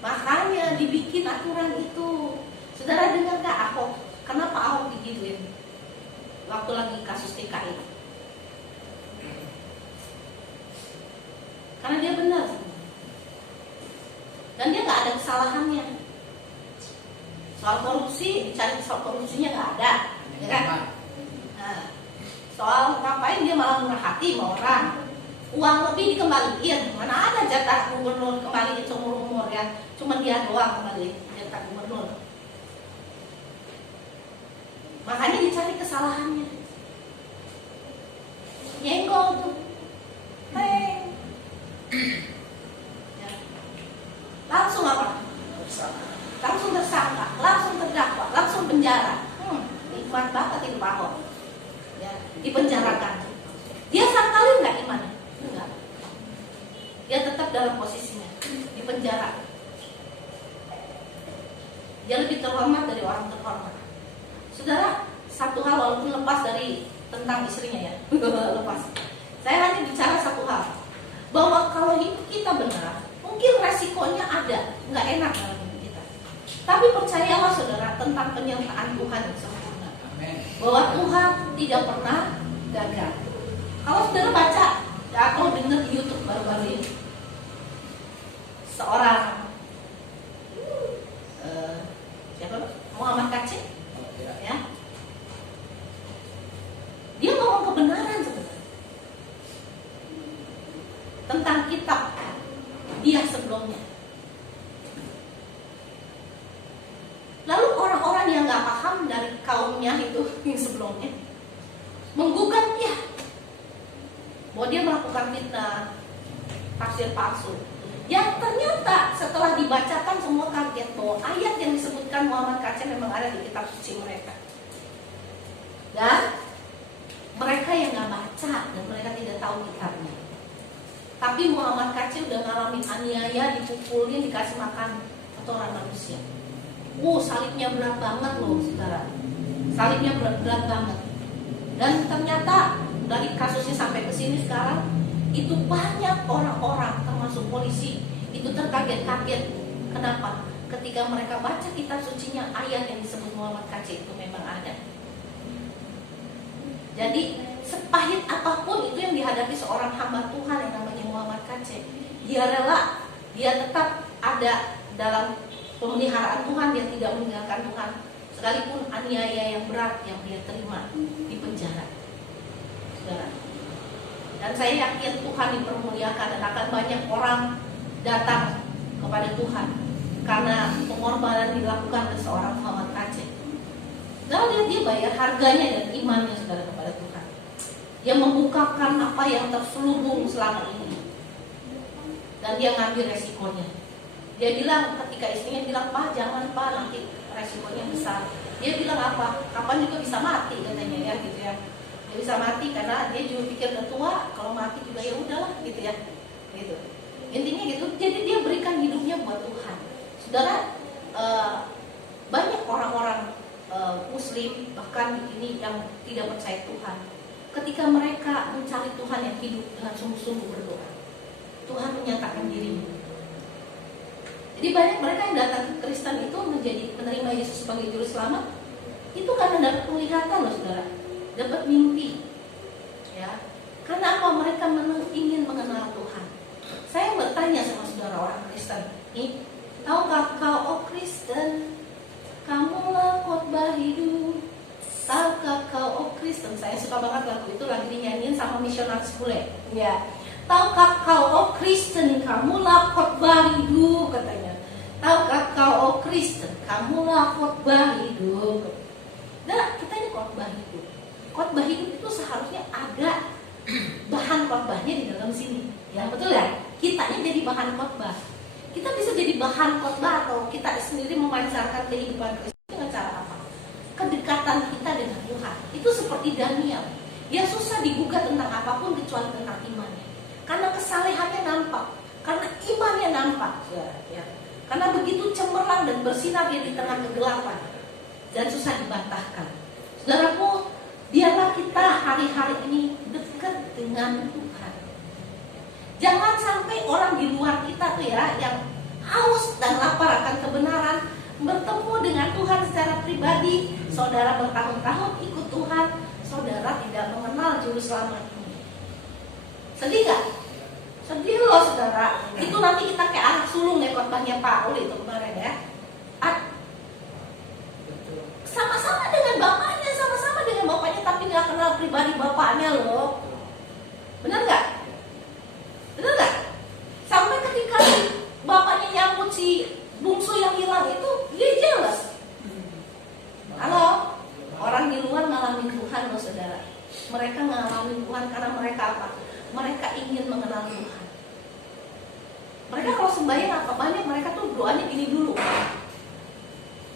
Makanya dibikin aturan itu. Saudara dengar gak Ahok? Kenapa Ahok digituin waktu lagi kasus PKI? Karena dia benar, dan dia nggak ada kesalahannya. Soal korupsi, dicari soal korupsinya nggak ada, ya kan? Nah, soal ngapain dia malah murah hati sama orang, uang lebih dikembaliin. Mana ada jatah gubernur kembaliin seumur umur ya? Cuma dia doang kembali jatah gubernur. Makanya dicari kesalahannya. Nyenggol tuh, ya. Langsung apa? Langsung tersangka, langsung terdakwa, langsung penjara. Nikmat banget hidup Ahok. Ya, dipenjarakan. Dia sangkalin nggak imannya? Enggak. Dia tetap dalam posisinya, di penjara. Dia lebih terhormat dari orang terhormat. Saudara, satu hal walaupun lepas dari tentang istrinya ya, lepas. Saya hanya bicara satu hal, bahwa kalau hidup kita kita benar, mungkin resikonya ada, nggak enak dalam hidup kita. Tapi percayalah saudara tentang penyertaan Tuhan yang sempurna, Amin. bahwa Tuhan tidak pernah gagal. Kalau saudara baca atau dengar di YouTube baru-baru ini, seorang siapa? Muhammad Kacik, Oh, ya. ya, dia ngomong kebenaran sebenarnya tentang kitab dia sebelumnya. Lalu orang-orang yang nggak paham dari kaumnya itu yang sebelumnya menggugat dia bahwa dia melakukan fitnah, tafsir palsu. Yang ternyata setelah dibacakan semua kaget bahwa ayat yang disebutkan Muhammad Kacik memang ada di kitab suci mereka. Dan mereka yang nggak baca dan mereka tidak tahu kitabnya. Tapi Muhammad Kacik udah ngalamin aniaya, dipukulin, dikasih makan kotoran manusia. Salibnya berat banget loh saudara. Salibnya berat banget. Dan ternyata dari kasusnya sampai ke sini sekarang, itu banyak orang-orang termasuk polisi itu terkaget-kaget. Kenapa? Ketika mereka baca kitab sucinya, ayat yang disebut Muhammad Kacik itu memang ada. Jadi sepahit apapun itu yang dihadapi seorang hamba Tuhan yang namanya Muhammad Kacik, dia rela, dia tetap ada dalam pemeliharaan Tuhan, dia tidak meninggalkan Tuhan sekalipun aniaya yang berat yang dia terima di penjara. Saudara. Dan saya yakin Tuhan dipermuliakan dan akan banyak orang datang kepada Tuhan karena pengorbanan dilakukan oleh seorang Muhammad Kacik. Dan dia bayar harganya dan imannya saudara kepada Tuhan. Dia membukakan apa yang terselubung selama ini. Dan dia ngambil resikonya. Dia bilang ketika istrinya bilang, "Pak, jangan Pak, nanti resikonya besar." Dia bilang apa? Kapan juga bisa mati katanya ya gitu ya. Dia bisa mati karena dia juga pikir udah tua, kalau mati juga ya udahlah gitu ya. Gitu. Intinya gitu. Jadi dia berikan hidupnya buat Tuhan. Saudara, banyak orang-orang Muslim bahkan ini yang tidak percaya Tuhan, ketika mereka mencari Tuhan yang hidup dengan sungguh-sungguh berdoa, Tuhan menyatakan dirinya. Jadi banyak mereka yang datang ke Kristen itu menerima Yesus sebagai juru selamat itu karena dapat penglihatan loh saudara, dapat mimpi, ya. Karena apa? Mereka ingin mengenal Tuhan. Saya bertanya sama saudara orang Kristen, nih, tahukah kau oh Kristen? Kamulah khotbah hidup. Tahukah kau oh Kristen? Saya suka banget lagu itu, lagi dinyanyiin sama misionaris bule. Ya. Tahukah kau oh Kristen? Kamulah khotbah hidup katanya. Tahukah kau oh Kristen? Kamulah khotbah hidup. Nah, kita ini khotbah hidup. Khotbah hidup itu seharusnya ada bahan khotbahnya di dalam sini. Ya betul ya? Kitanya jadi bahan khotbah. Kita bisa jadi bahan khotbah atau kita sendiri memancarkan kehidupan Kristus dengan cara apa? Kedekatan kita dengan Tuhan. Itu seperti Daniel. Dia susah digugat tentang apapun kecuali tentang imannya. Karena kesalehannya nampak, karena imannya nampak. Ya. Karena begitu cemerlang dan bersinar dia di tengah kegelapan dan susah dibantahkan. Saudaraku, biarlah kita hari-hari ini dekat dengan Tuhan. Jangan sampai orang di luar kita tuh ya, yang haus dan lapar akan kebenaran, bertemu dengan Tuhan secara pribadi. Saudara bertahun-tahun ikut Tuhan, saudara tidak mengenal juru selamat ini. Sedih gak? Sedih loh saudara. Itu nanti kita kayak anak sulung ya, khotbahnya Pak Uli itu kemarin ya. Sama-sama dengan bapaknya, tapi gak kenal pribadi bapaknya loh. Benar gak? Benar gak? Sampai ketika bapaknya nyambut si bungsu yang hilang itu, dia jealous. Halo, orang di luar ngalamin Tuhan loh saudara. Mereka ngalamin Tuhan karena mereka apa? Mereka ingin mengenal Tuhan. Mereka kalau sembahyang apa? Banyak mereka tuh doanya gini dulu.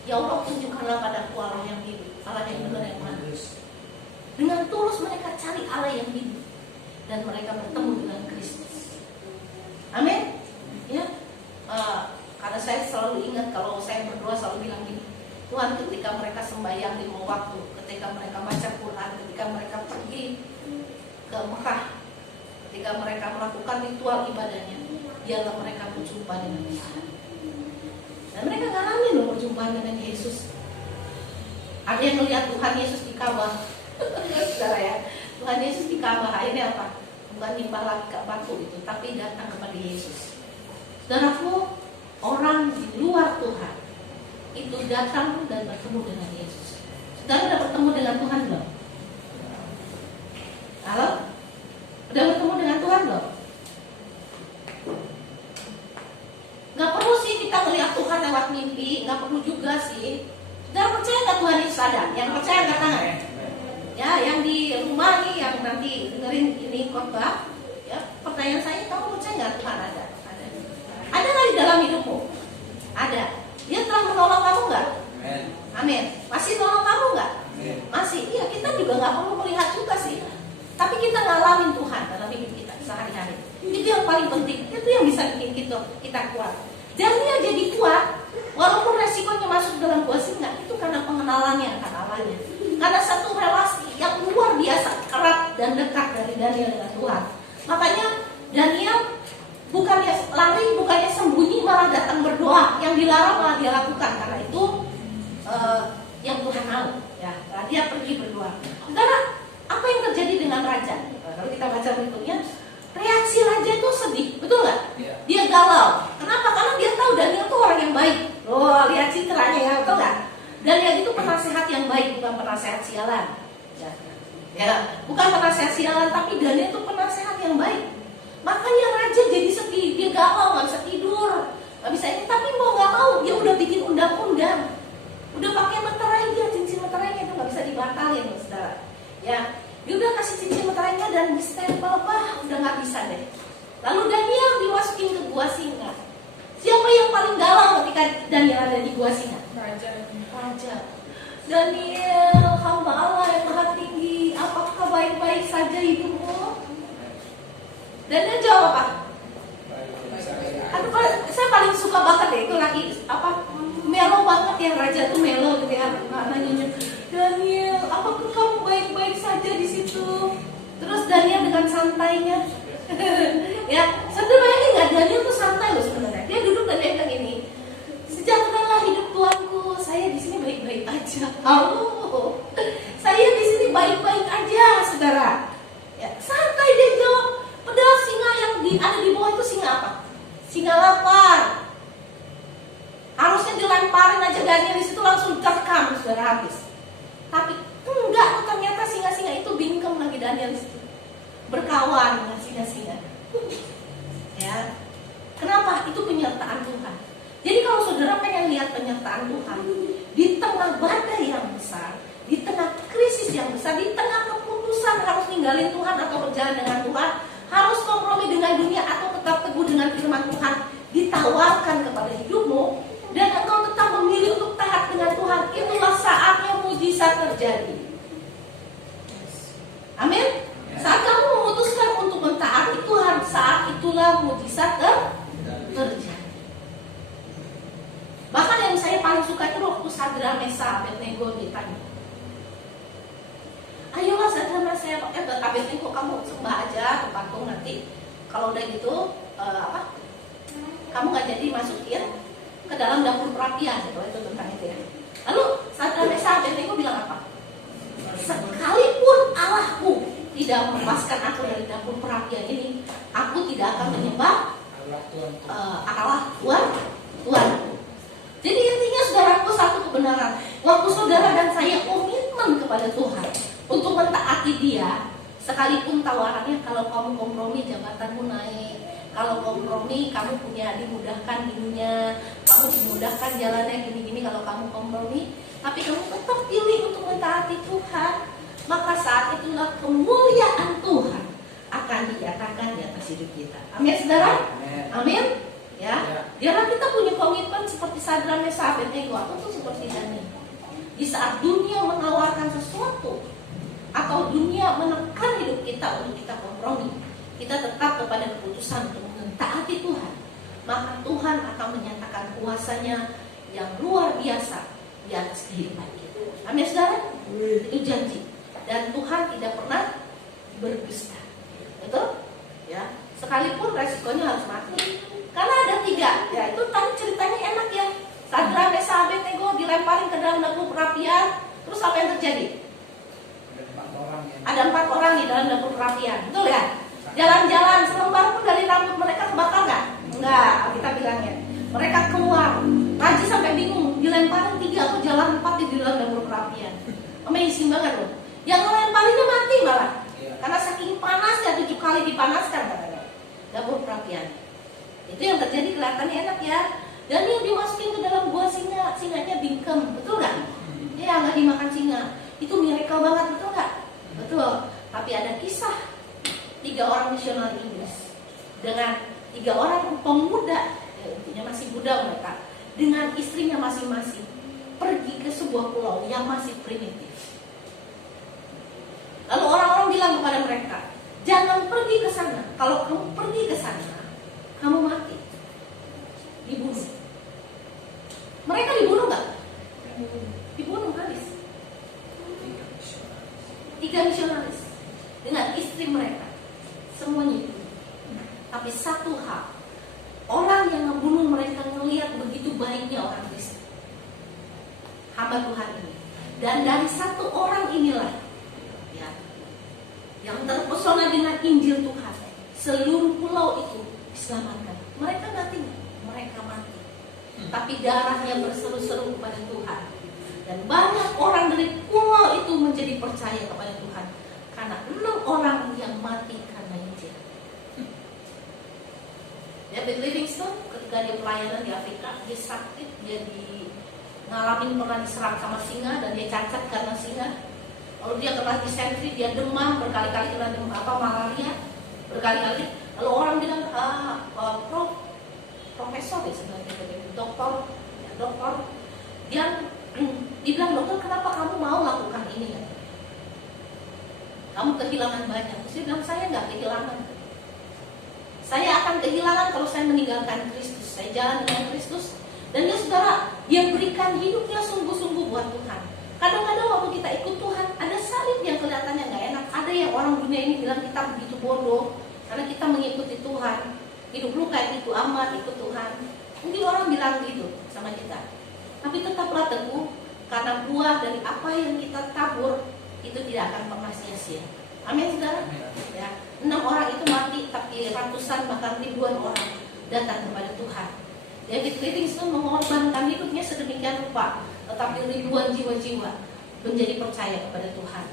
Ya Allah, tunjukkanlah padaku Allah yang hidup, Allah yang benar yang manis. Dengan tulus mereka cari Allah yang hidup dan mereka bertemu dengan Kristus. Amin. Ya, karena saya selalu ingat kalau saya berdoa selalu bilang gini, Tuhan, ketika mereka sembahyang di waktu, ketika mereka baca Quran, ketika mereka pergi ke Mekah, ketika mereka melakukan ritual ibadahnya, biarlah mereka berjumpa dengan Tuhan. Dan mereka ngalamin loh perjumpaan dengan Yesus. Ada yang melihat Tuhan Yesus di kawah. Saudara ya, Tuhan Yesus di kawah, akhirnya apa? Bukan nimbah lagi ke batu itu, tapi datang kepada Yesus. Saudaraku, orang di luar Tuhan itu datang dan bertemu dengan Yesus. Saudara udah bertemu dengan Tuhan belum? Halo? Udah bertemu dengan Tuhan belum? Gak perlu sih kita melihat Tuhan lewat mimpi, gak perlu juga sih. Saudara percaya gak Tuhan Yesus ada? Yang percaya angkat tangan. Ya, yang di rumah nih, yang nanti dengerin ini khotbah, ya, pertanyaan saya, kamu percaya gak Tuhan ada? Ada nggak di dalam hidupmu? Ada. Dia telah menolong kamu nggak? Amin. Masih nolong kamu nggak? Masih. Iya, kita juga nggak perlu melihat juga sih. Tapi kita ngalamin Tuhan dalam hidup kita sehari-hari. Itu yang paling penting. Itu yang bisa bikin kita kuat. Dia jadi kuat, walaupun resikonya masuk dalam gua singa, itu karena pengenalannya akan Allahnya. Karena satu relasi yang luar biasa erat dan dekat dari Daniel dengan Tuhan. Makanya Daniel bukannya lari, bukannya sembunyi, malah datang berdoa. Yang dilarang malah dia lakukan. Karena itu yang Tuhan mau. Ya, dia pergi berdoa. Saudara, apa yang terjadi dengan raja? Kalau kita baca berikutnya, reaksi raja itu sedih, betul nggak? Iya. Dia galau. Kenapa? Karena dia tahu Daniel itu orang yang baik. Oh, lihat citranya ya, betul nggak? Daniel itu penasehat yang baik, bukan penasehat sialan. Ya, bukan penasehat sialan, tapi Daniel itu penasehat yang baik. Makanya raja jadi sedih, dia galau, nggak bisa tidur, nggak bisa ini. Tapi mau nggak mau, dia udah bikin undang-undang, udah pakai meterai dia, cincin meterainya itu nggak bisa dibatalin, saudara. Ya, dia udah kasih cincin meterainya dan di stempel, udah nggak bisa deh. Lalu Daniel dimasukin ke gua singa. Siapa yang paling galau ketika Daniel ada di gua singa? Raja. Daniel, hamba Allah yang maha tinggi, apakah baik-baik saja hidupmu? Dan dia jawab apa? Aduh, saya paling suka banget deh itu lagi melo banget ya, raja tuh melo gitu ya, nanya Daniel, apakah kamu baik-baik saja di situ? Terus Daniel dengan santainya, ya, sebenarnya bayangin nggak, Daniel tuh santai loh sebenarnya. Dia duduk dan dia bilang ini, sejahteralah hidup tuanku, saya di sini baik-baik aja. Oh, saya di sini baik-baik aja, saudara. Ya, santai dia jawab. Padahal singa yang ada di bawah itu singa apa? Singa lapar. Harusnya dilemparin aja Daniel di situ langsung terkam, saudara, habis. Tapi enggak, ternyata singa-singa itu bingkem lagi Daniel di situ, berkawan dengan singa-singa. Ya, kenapa? Itu penyertaan Tuhan. Jadi kalau saudara pengen lihat penyertaan Tuhan di tengah badai yang besar, di tengah krisis yang besar, di tengah keputusan harus ninggalin Tuhan atau berjalan dengan Tuhan, harus kompromi dengan dunia atau tetap teguh dengan firman Tuhan, ditawarkan kepada hidupmu dan engkau tetap memilih untuk taat dengan Tuhan, itulah saatnya mujizat terjadi. Amin. Saat kamu memutuskan untuk mentaati Tuhan, saat itulah mujizat terjadi. Bahkan yang saya paling suka itu waktu Sadra, Mesa, Abednego ditanya, ayolah Sadra, Mesa, Abednego, kamu sembah aja ke patung nanti. Kalau udah gitu kamu gak jadi masukin ke dalam dapur perapian, gitu, itu tentang itu ya. Lalu Sadra, Mesa, Abednego bilang apa? Sekalipun Allahku tidak melepaskan aku dari dapur perapian ini, aku tidak akan menyembah Allah Tuhan. Jadi intinya saudaraku satu kebenaran, waktu saudara dan saya komitmen kepada Tuhan untuk mentaati Dia, sekalipun tawarannya kalau kamu kompromi jabatanmu naik, kalau kompromi kamu punya dimudahkan hidupnya, kamu dimudahkan jalannya gini-gini kalau kamu kompromi, tapi kamu tetap pilih untuk mentaati Tuhan, maka saat itulah kemuliaan Tuhan akan dinyatakan di atas hidup kita. Amin, saudara? Amin. Ya, biarlah kita punya komitmen seperti Sadra, Mesa, Abednego, atau tuh seperti Daniel. Di saat dunia menawarkan sesuatu atau dunia menekan hidup kita untuk kita kompromi, kita tetap kepada keputusan untuk mentaati Tuhan, maka Tuhan akan menyatakan kuasanya yang luar biasa di atas kehidupan kita. Amin, saudara? Itu janji. Dan Tuhan tidak pernah berdusta. Betul? Ya, sekalipun resikonya harus mati, dalam dapur perapian. Terus apa yang terjadi? Ada 4 orang di dalam dapur perapian, betul ya? Jalan-jalan selembar pun dari rambut mereka kebakar nggak? Enggak, kita bilangnya. Mereka keluar, Raji sampai bingung, dilemparin 3 atau jalan 4 di dalam dapur perapian. Amazing banget loh. Yang ngelemparinnya mati malah, karena saking panasnya 7 kali dipanaskan katanya dapur perapian. Itu yang terjadi, kelihatannya enak ya. Dan yang dimasukin ke dalam gua singa, singanya bingkem, betul nggak? Ya nggak dimakan singa. Itu miracle banget, betul nggak? Betul. Tapi ada kisah 3 orang misionaris Inggris dengan 3 orang pemuda, ya, intinya masih muda mereka, dengan istrinya masing-masing pergi ke sebuah pulau yang masih primitif. Lalu orang-orang bilang kepada mereka, jangan pergi ke sana. Kalau kamu pergi ke sana, kamu mati, dibunuh. Mereka dibunuh nggak? Dibunuh habis. 3 misionaris dengan istri mereka, semuanya itu. Tapi satu hal, orang yang membunuh mereka melihat begitu baiknya orang Kristen, hamba Tuhan ini. Dan dari satu orang inilah, ya, yang terpesona dengan Injil Tuhan, seluruh pulau itu diselamatkan. Mereka mati, mereka mati. Tapi darahnya berseru-seru kepada Tuhan. Dan banyak orang dari pulau itu menjadi percaya kepada Tuhan karena 6 orang yang mati karena Injil. David Livingstone ketika dia pelayanan di Afrika, dia sakit, dia ngalamin pernah diserang sama singa dan dia cacat karena singa. Lalu dia kena disentri, dia demam berkali-kali, kena demam malaria berkali-kali. Lalu orang bilang profesor ya sebenarnya, dokter, dia dibilang, dokter kenapa kamu mau lakukan ini ya? Kamu kehilangan banyak. Saya bilang, saya nggak kehilangan. Saya akan kehilangan kalau saya meninggalkan Kristus. Saya jalan dengan Kristus. Dan dia saudara, dia berikan hidupnya sungguh-sungguh buat Tuhan. Kadang-kadang waktu kita ikut Tuhan, ada salib yang kelihatannya nggak enak. Ada yang orang dunia ini bilang kita begitu bodoh karena kita mengikuti Tuhan. Hidup lu kayak gitu amat, ikut Tuhan. Mungkin orang bilang gitu sama kita. Tapi tetaplah teguh, karena buah dari apa yang kita tabur itu tidak akan pernah sia-sia. Amin saudara. Ya, 6 orang itu mati, tapi ratusan bahkan ribuan orang datang kepada Tuhan. David Livingstone mengorbankan hidupnya sedemikian rupa, tetapi ribuan jiwa-jiwa menjadi percaya kepada Tuhan.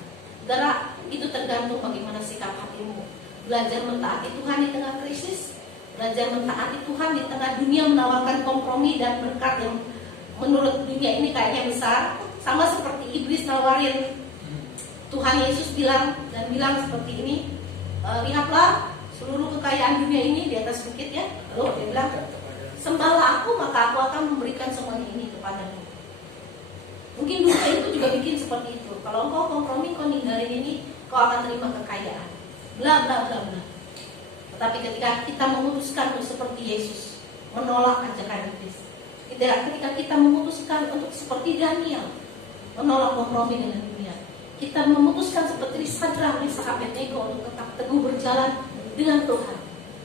Saudara, itu tergantung bagaimana sikap hatimu. Belajar mentaati Tuhan di tengah krisis, belajar mentaati Tuhan di tengah dunia menawarkan kompromi dan berkat yang menurut dunia ini kayaknya besar, sama seperti iblis nawarin Tuhan Yesus bilang seperti ini, lihatlah seluruh kekayaan dunia ini di atas bukit ya. Lalu dia bilang, sembahlah aku maka aku akan memberikan semuanya ini kepadamu. Mungkin dunia itu juga bikin seperti itu. Kalau engkau kompromi, kau ninggalin ini, kau akan terima kekayaan. Bla bla bla bla. Tetapi ketika kita memutuskan untuk seperti Yesus, menolak ajakan iblis, ketika kita memutuskan untuk seperti Daniel, menolak kompromi dengan dunia, kita memutuskan seperti Sadrak, Meshach, Abednego untuk tetap teguh berjalan dengan Tuhan.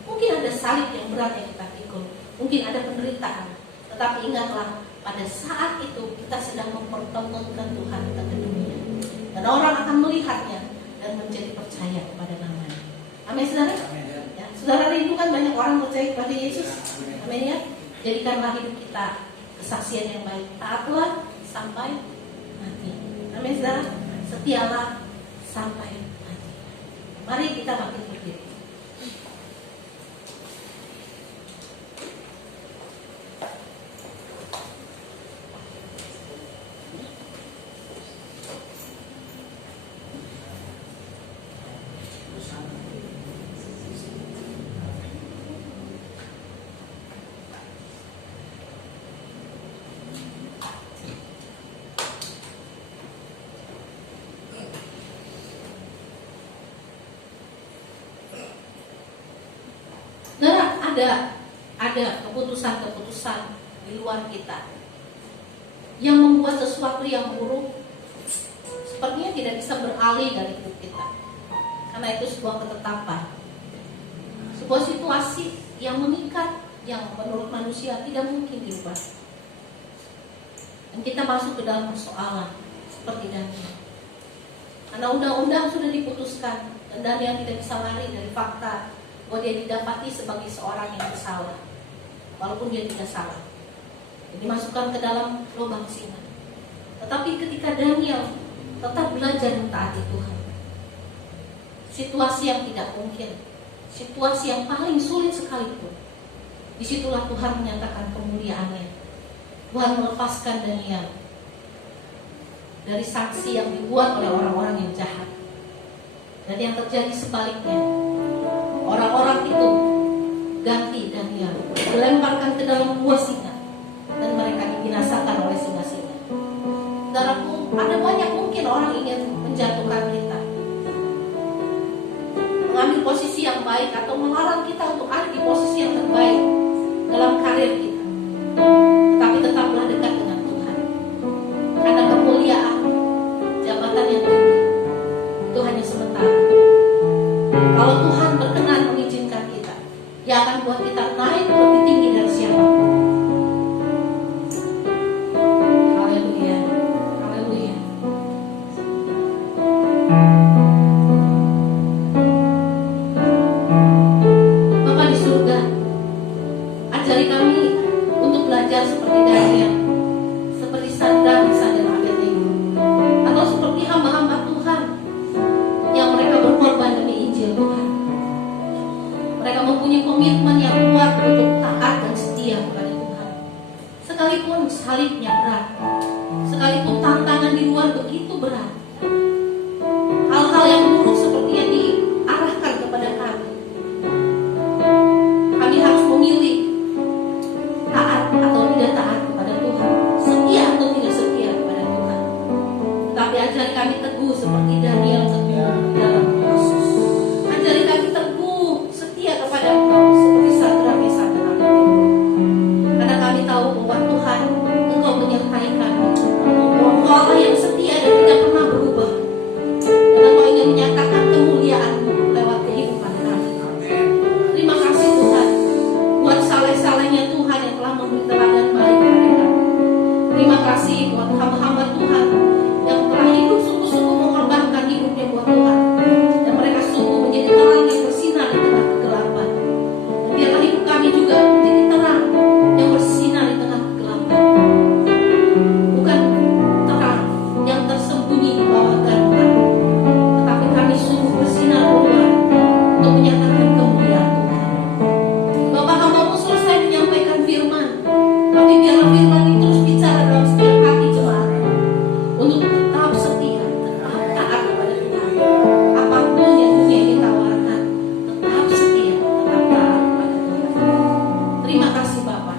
Mungkin ada salib yang berat yang kita pikul, mungkin ada penderitaan, tetapi ingatlah pada saat itu kita sedang mempertemukan Tuhan kita ke dunia, dan orang akan melihatnya dan menjadi percaya kepada namanya. Amin saudara. Ya, saudara rindukan banyak orang percaya kepada Yesus. Amin ya. Jadikanlah hidup kita kesaksian yang baik. Taatlah sampai mati. Amin saudara. Setialah sampai mati. Mari kita makin berdiri. Ada keputusan-keputusan di luar kita yang membuat sesuatu yang buruk sepertinya tidak bisa beralih dari hidup kita, karena itu sebuah ketetapan, sebuah situasi yang mengikat, yang menurut manusia tidak mungkin diubah. Dan kita masuk ke dalam persoalan seperti Daniel. Karena undang-undang sudah diputuskan dan Daniel tidak bisa lari dari fakta bahwa dia didapati sebagai seorang yang bersalah, walaupun dia tidak salah. Jadi dimasukkan ke dalam lubang singa. Tetapi ketika Daniel tetap belajar mentaati Tuhan, situasi yang tidak mungkin, situasi yang paling sulit sekalipun, disitulah Tuhan menyatakan kemuliaannya. Tuhan melepaskan Daniel dari sanksi yang dibuat oleh orang-orang yang jahat. Dan yang terjadi sebaliknya, orang-orang itu ganti Daniel, dilemparkan ke dalam gua singa, dan mereka dibinasakan oleh singa-singa. Saudaraku, ada banyak mungkin orang ingin menjatuhkan kita, mengambil posisi yang baik atau melarang kita untuk ada di posisi yang terbaik dalam karir kita. Tapi tetaplah dekat dengan Tuhan, karena kemuliaan, jabatan yang tinggi itu hanya sementara. Kalau Tuhan berkenan mengizinkan kita, Dia akan buat kita naik lebih tinggi dari siapapun. Haleluya, haleluya. Bapa di surga, ajari kami untuk belajar seperti Daniel, seperti Sadrak, Mesak, dan Abednego, atau seperti hamba-hamba Tuhan yang mereka berkorban demi Injil Tuhan. Mereka mempunyai komitmen yang kuat untuk taat dan setia kepada Tuhan, sekalipun salibnya berat, sekalipun tantangan di luar begitu berat, hal-hal yang buruk seperti yang diarahkan kepada kami. Kami harus memilih taat atau tidak taat kepada Tuhan, setia atau tidak setia kepada Tuhan. Tapi ajari kami teguh seperti Daniel teguh dalam Yesus. Ajari kami teguh setia kepada Engkau seperti Sadrak, Mesak, dan Abednego. Karena kami tahu bahwa Tuhan, Engkau menyertai kami. Engkau Allah yang setia dan tidak pernah berubah. Dan Engkau ingin menyatakan kemuliaan-Mu lewat kehidupan kami. Terima kasih Tuhan buat saleh-salehnya Tuhan yang telah memberi teladan baik kepada kami. Terima kasih buat hamba-hamba Tuhan yang telah hidup sungguh-sungguh mengorbankan hidupnya buat Tuhan, dan mereka sungguh menjadi terang yang bersinar di tengah kegelapan. Dan biarlah hidup kami juga menjadi terang yang bersinar di tengah kegelapan, bukan terang yang tersembunyi di bawah garuda, tetapi kami sungguh bersinar keluar untuk menyatakan kemuliaan Tuhan. Bapak, hamba-Mu selesai menyampaikan firman, tapi biarlah firman itu terus bicara dalam setiap hati jemaat, untuk tetap setia, tetap taat kepada Tuhan. Apapun yang dunia ini tawarkan, tetap setia, tetap taat kepada Tuhan. Terima kasih Bapa.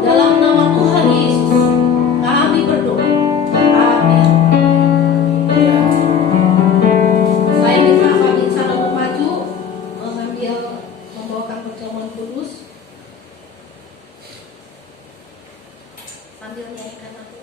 Dalam nama Tuhan Yesus, kami berdoa. Amin. Saya minta Pak Binsa untuk maju membawakan perjamuan kudus sambil menyanyikan lagu.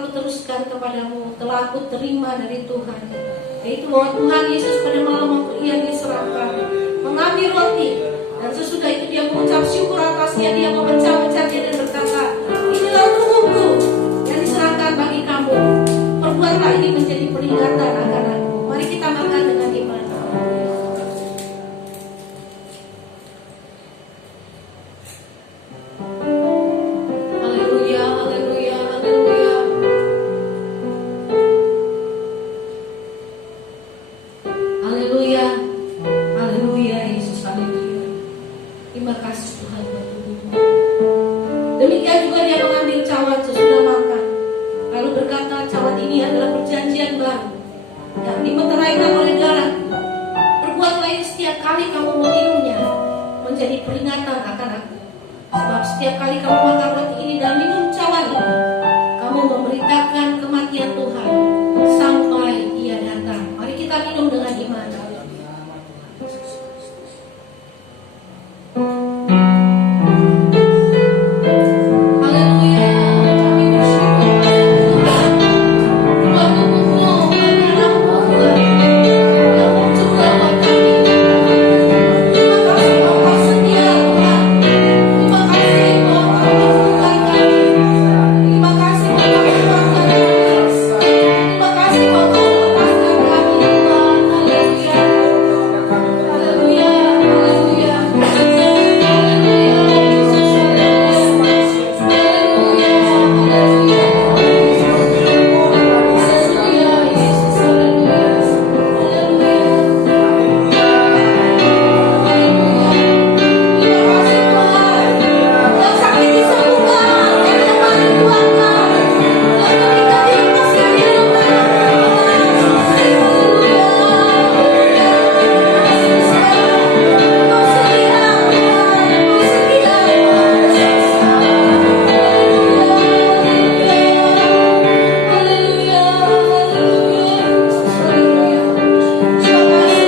aku teruskan kepadamu telah aku terima dari Tuhan, yaitu bahwa Tuhan Yesus pada malam waktu ia diserahkan mengambil roti, dan sesudah itu dia mengucap syukur atasnya, dia memecah-mecahnya dan berkata, inilah tubuhku yang diserahkan bagi kamu, perbuatlah ini menjadi peringatan akan aku. Mari kita makan dengan iman. Haleluya, haleluya, haleluya. Haleluya, haleluya, Yesus, haleluya. Terima kasih Tuhan buat tubuhmu. Demikian juga dia mengambil cawan sesudah makan, lalu berkata, cawan ini adalah perjanjian baru yang dimeteraikan oleh darahku. Perbuatlah ini setiap kali kamu meminumnya menjadi peringatan akan aku. Sebab setiap kali kamu makan roti ini dan minum cawan ini, kamu memberitakan kematian Tuhan sampai ia datang. Mari kita minum dengan iman. Haleluya, kami bersyukur Tuhan buat tubuhmu, darahmu Tuhan yang mencurah buat kami. Terima kasih Engkau setia Tuhan. Terima kasih Engkau mempertemukan kami. Terima kasih Engkau menguatkan kami. Terima kasih Engkau melepaskan kami Tuhan. Haleluya. Haleluya, haleluya. Haleluya, Yesus, haleluya. Haleluya, haleluya. Yesus, haleluya. Haleluya. Terima kasih Tuhan. Yang sakit disembuhkan, yang lemah dikuatkan, yang terikat dilepaskan di dalam nama Tuhan. Haleluya. Yesus, Engkau setia Tuhan, Engkau setia Yesus. Haleluya,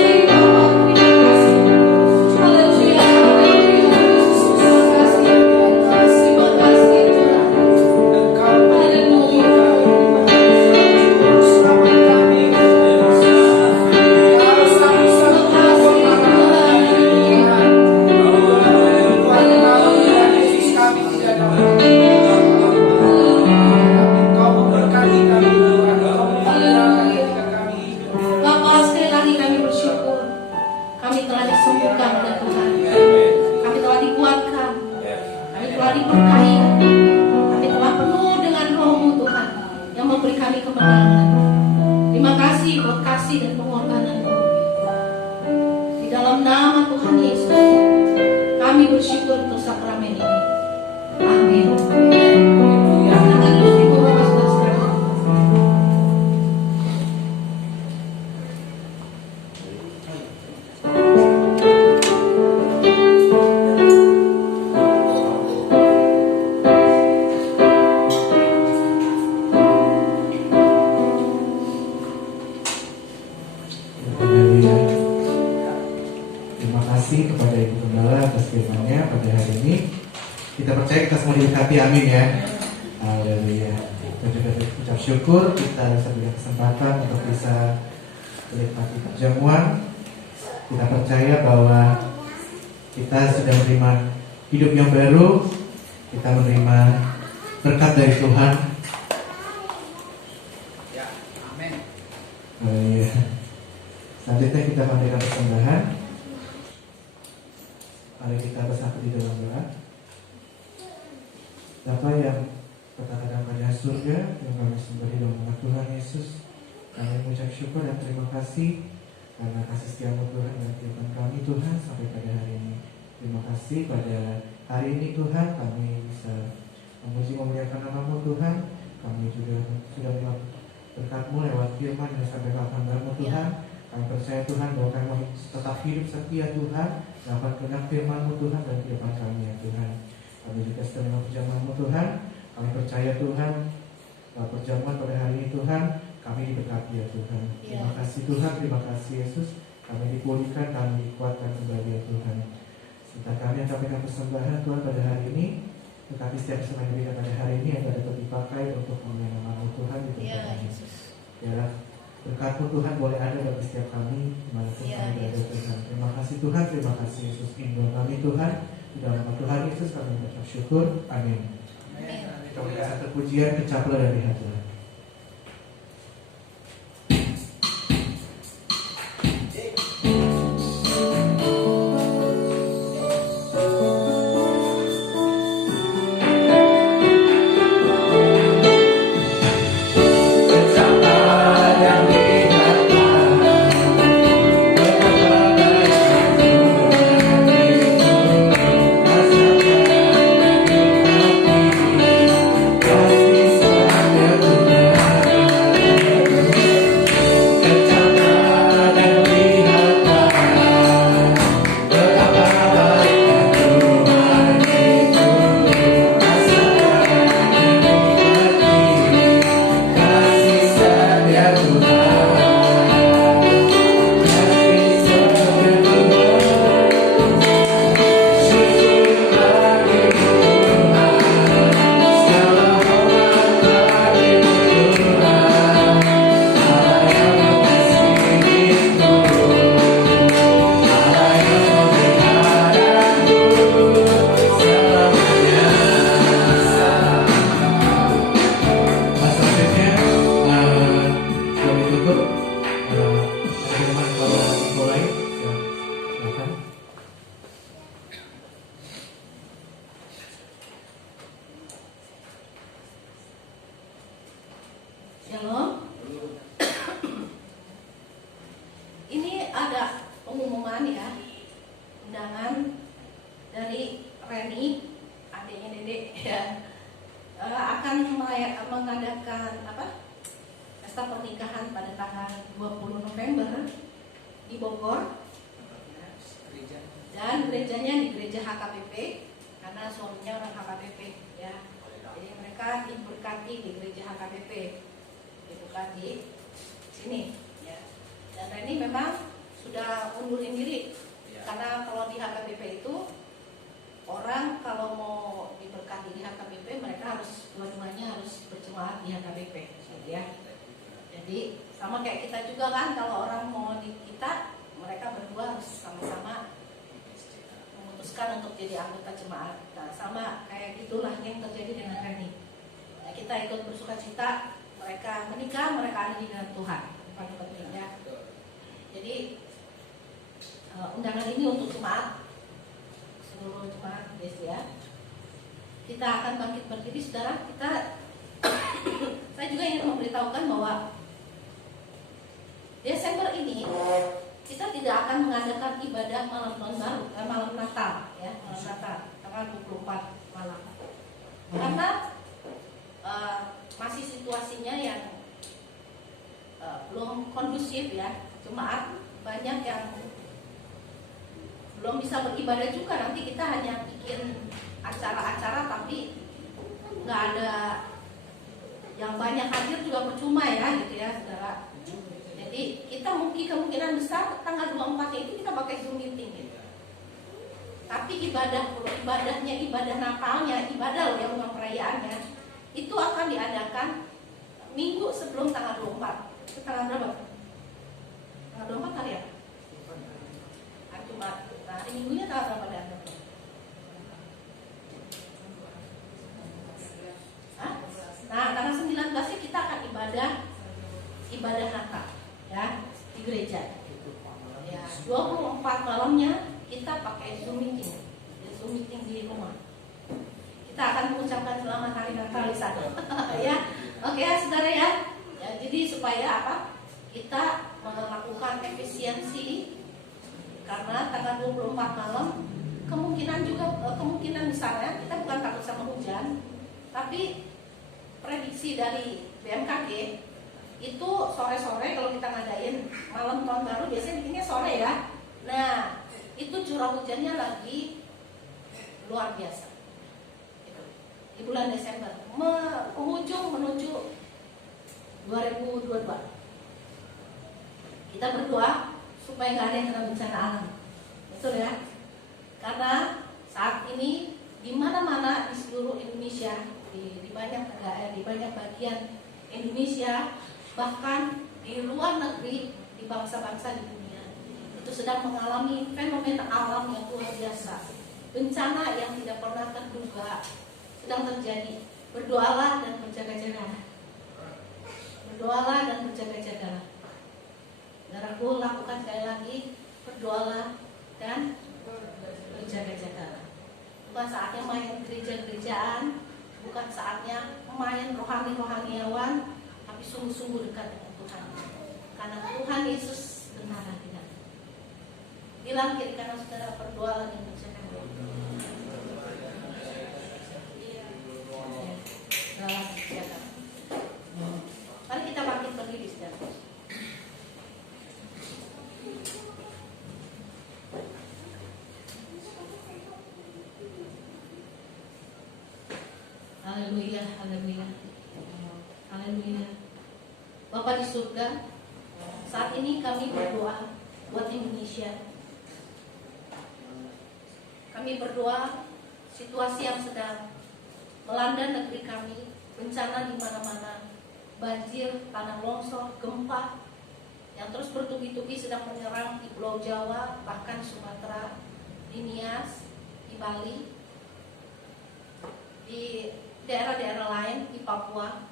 haleluya, Yesus, haleluya. Terima kasih Bapa, terima kasih. Haleluya, haleluya, Yesus, terima kasih. Terima kasih Tuhan. Haleluya. Bapa, sekali lagi kami bersyukur. Kami telah disembuhkan oleh Tuhan. Kami telah dikuatkan. Kami telah diberkahi. Kami telah penuh dengan Roh-Mu Tuhan yang memberi kami kemenangan. Terima kasih buat kasih dan pengorbanan-Mu. Di dalam nama Tuhan Yesus, kami bersyukur untuk sakramen ini. Amin. Silakan duduk di bawah saudara-saudara. Haleluya. Terima kasih kepada Ibu Gembala atas firman-Nya pada hari ini. Kita percaya kita semua diberkati, amin ya. Haleluya. Kita juga ucap syukur kita bisa diberi kesempatan untuk bisa menikmati perjamuan. Kita percaya bahwa kita sudah menerima hidup yang baru. Kita menerima berkat dari Tuhan. Ya, amin. Haleluya. Selanjutnya kita memberikan persembahan. Mari kita bersatu di dalam doa. Bapa yang berada pada surga, yang kami sembah di dalam nama Tuhan Yesus, kami mengucap syukur dan terima kasih karena kasih setia-Mu Tuhan dan firman kami Tuhan sampai pada hari ini. Terima kasih pada hari ini Tuhan kami bisa memuji memuliakan nama-Mu Tuhan. Kami juga sudah melihat berkat-Mu lewat firman yang sampai hamba-Mu Tuhan. Kami percaya Tuhan bahwa kami tetap hidup setia Tuhan, dapat kehendak firman-Mu Tuhan dan kehidupan kami ya Tuhan. Kami juga setelah perjamuan-Mu Tuhan, kami percaya Tuhan bahwa perjamuan pada hari ini Tuhan, kami diberkati ya Tuhan. Terima kasih Tuhan, terima kasih Yesus. Kami dipulihkan, kami dikuatkan kembali ya Tuhan. Serta kami yang kami persembahan Tuhan pada hari ini, Tetapi setiap semen yang diberikan pada hari ini adalah dapat dipakai untuk memuliakan nama Tuhan di tempat Ya, ini. Yesus. Biarlah berkat-Mu Tuhan boleh ada bagi setiap kami dimanapun Ya, kami berada Yesus. Tuhan. Terima kasih Tuhan, terima kasih Yesus Indul kami Tuhan. Di dalam nama Tuhan Yesus kami mengucap syukur. Amin. Kita berikan satu pujian kecaplah dari hati. Shalom. Ini ada pengumuman ya, undangan dari Reni, adiknya Dede ya, akan mengadakan pesta pernikahan pada tanggal 20 November di Bogor. Dan gerejanya di gereja HKBP karena suaminya orang HKBP ya. Jadi mereka diberkati di gereja HKBP, diberkati di sini ya. Dan Reni memang sudah undurin diri karena kalau di HKBP itu orang kalau mau diberkati di HKBP mereka harus dua-duanya harus berjemaat di HKBP gitu ya. Jadi sama kayak kita juga kan, kalau orang mau di kita, mereka berdua harus sama-sama memutuskan untuk jadi anggota jemaat. Nah sama kayak gitulah yang terjadi dengan Reni. Nah, kita ikut bersuka cita, mereka menikah, mereka ada di dalam Tuhan. Paling penting ya. Jadi undangan ini untuk jemaat, seluruh jemaat guys ya. Kita akan bangkit berdiri saudara. Saya juga ingin memberitahukan bahwa Desember ini kita tidak akan mengadakan ibadah malam tahun baru, malam Natal ya, malam Natal tanggal 24 malam. Karena masih situasinya yang belum kondusif ya, jemaat banyak yang belum bisa beribadah juga. Nanti kita hanya bikin acara-acara tapi nggak ada yang banyak hadir juga percuma ya gitu ya saudara. Jadi kita mungkin kemungkinan besar tanggal 24 itu kita pakai Zoom meeting gitu. Tapi ibadahnya, ibadah Natalnya, ibadah yang bukan perayaannya itu akan diadakan minggu sebelum tanggal 24. Itu tanggal berapa? Tanggal 24 kali ya? Hari Jumat. Nah, hari minggunya tanggal berapa dan? Nah, tanggal 19 kita akan ibadah Natal ya di gereja. Ya, 24 malamnya kita pakai Zoom meeting. Zoom meeting di rumah. Kita akan mengucapkan selamat hari Natal di sana. Ya. Oke ya, saudara ya. Ya, jadi supaya apa? Kita melakukan efisiensi karena tanggal 24 malam kemungkinan besarnya kita bukan takut sama hujan, tapi prediksi dari BMKG itu sore-sore kalau kita ngadain malam tahun baru biasanya bikinnya sore ya. Nah itu curah hujannya lagi luar biasa gitu. Di bulan Desember penghujung menuju 2022 kita berdoa supaya nggak ada yang kena bencana alam, betul ya, karena saat ini di mana-mana di seluruh Indonesia, di banyak negara, di banyak bagian Indonesia, bahkan di luar negeri, di bangsa-bangsa di dunia, itu sedang mengalami fenomena alam yang luar biasa, bencana yang tidak pernah terduga sedang terjadi. Berdoalah dan berjaga-jaga. Berdoalah dan berjaga-jaga. Saudaraku, lakukan sekali lagi, berdoalah dan berjaga-jaga. Bukan saatnya main gereja-gerejaan, bukan saatnya main rohani-rohaniawan, tapi sungguh-sungguh dekat dengan Tuhan. Karena Tuhan Yesus benar tidak. Bilang kiri kanan saudara, berdoalah dan berjaga-jaga. Dalam berjaga. Mari kita bangkit berdiri, saudara. Haleluya, haleluya, haleluya. Bapa di surga, saat ini kami berdoa buat Indonesia. Kami berdoa situasi yang sedang melanda negeri kami, bencana di mana-mana, banjir, tanah longsor, gempa yang terus bertubi-tubi sedang menyerang di Pulau Jawa, bahkan Sumatera, di Nias, di Bali, di daerah-daerah lain, di Papua.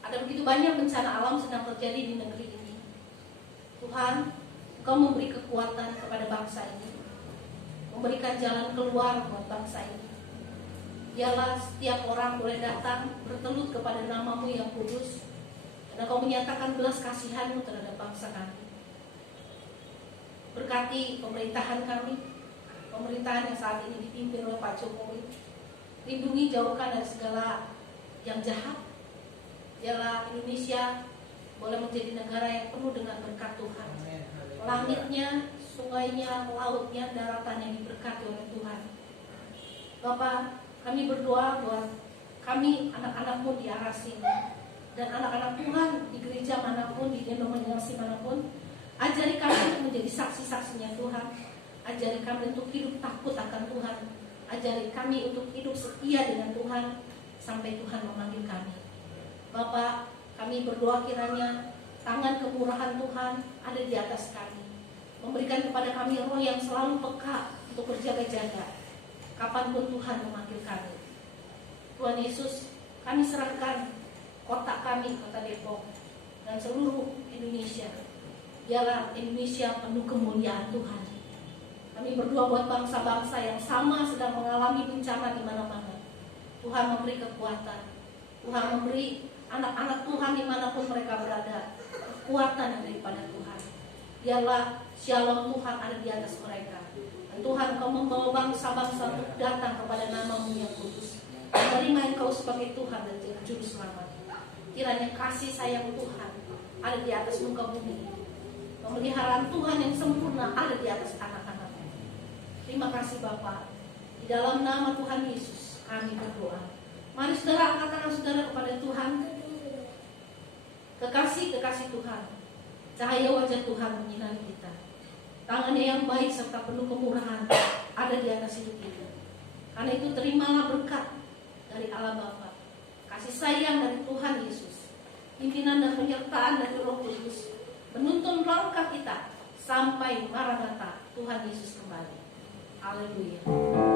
Ada begitu banyak bencana alam sedang terjadi di negeri ini. Tuhan, Engkau memberi kekuatan kepada bangsa ini, memberikan jalan keluar buat bangsa ini. Biarlah setiap orang boleh datang bertelut kepada nama-Mu yang kudus, dan Engkau menyatakan belas kasihan-Mu terhadap bangsa kami. Berkati pemerintahan kami, pemerintahan yang saat ini dipimpin oleh Pak Jokowi. Lindungi, jauhkan dari segala yang jahat. Biarlah Indonesia boleh menjadi negara yang penuh dengan berkat Tuhan. Langitnya, sungainya, lautnya, daratannya diberkati oleh Tuhan. Bapak, kami berdoa buat kami, anak-anak-Mu di arah sini, dan anak-anak Tuhan di gereja manapun, di denominasi manapun. Ajari kami untuk menjadi saksi-saksinya Tuhan. Ajari kami untuk hidup takut akan Tuhan. Ajari kami untuk hidup setia dengan Tuhan sampai Tuhan memanggil kami. Bapak, kami berdoa kiranya tangan kemurahan Tuhan ada di atas kami, memberikan kepada kami roh yang selalu peka untuk berjaga-jaga kapanpun Tuhan memanggil kami. Tuhan Yesus, kami serahkan kota kami, kota Depok, dan seluruh Indonesia. Biarlah Indonesia penuh kemuliaan Tuhan. Kami berdoa buat bangsa-bangsa yang sama sedang mengalami bencana di mana-mana. Tuhan memberi kekuatan. Tuhan memberi anak-anak Tuhan dimanapun mereka berada kekuatan daripada Tuhan. Biarlah shalom Tuhan ada di atas mereka. Dan Tuhan, Kau membawa bangsa-bangsa untuk datang kepada nama-Mu yang kudus, menerima Engkau sebagai Tuhan dan Juru Selamat. Kiranya kasih sayang Tuhan ada di atas muka bumi. Pemeliharaan Tuhan yang sempurna ada di atas anak-anak. Terima kasih Bapa. Di dalam nama Tuhan Yesus kami berdoa. Mari saudara angkat tangan saudara kepada Tuhan. Kekasih-kekasih Tuhan, cahaya wajah Tuhan menyinari kita. Tangannya yang baik serta penuh kemurahan ada di atas hidup kita. Karena itu terimalah berkat dari Allah Bapa, kasih sayang dari Tuhan Yesus, pimpinan dan penyertaan dari Roh Kudus, menuntun langkah kita sampai Maranatha Tuhan Yesus kembali. Haleluya.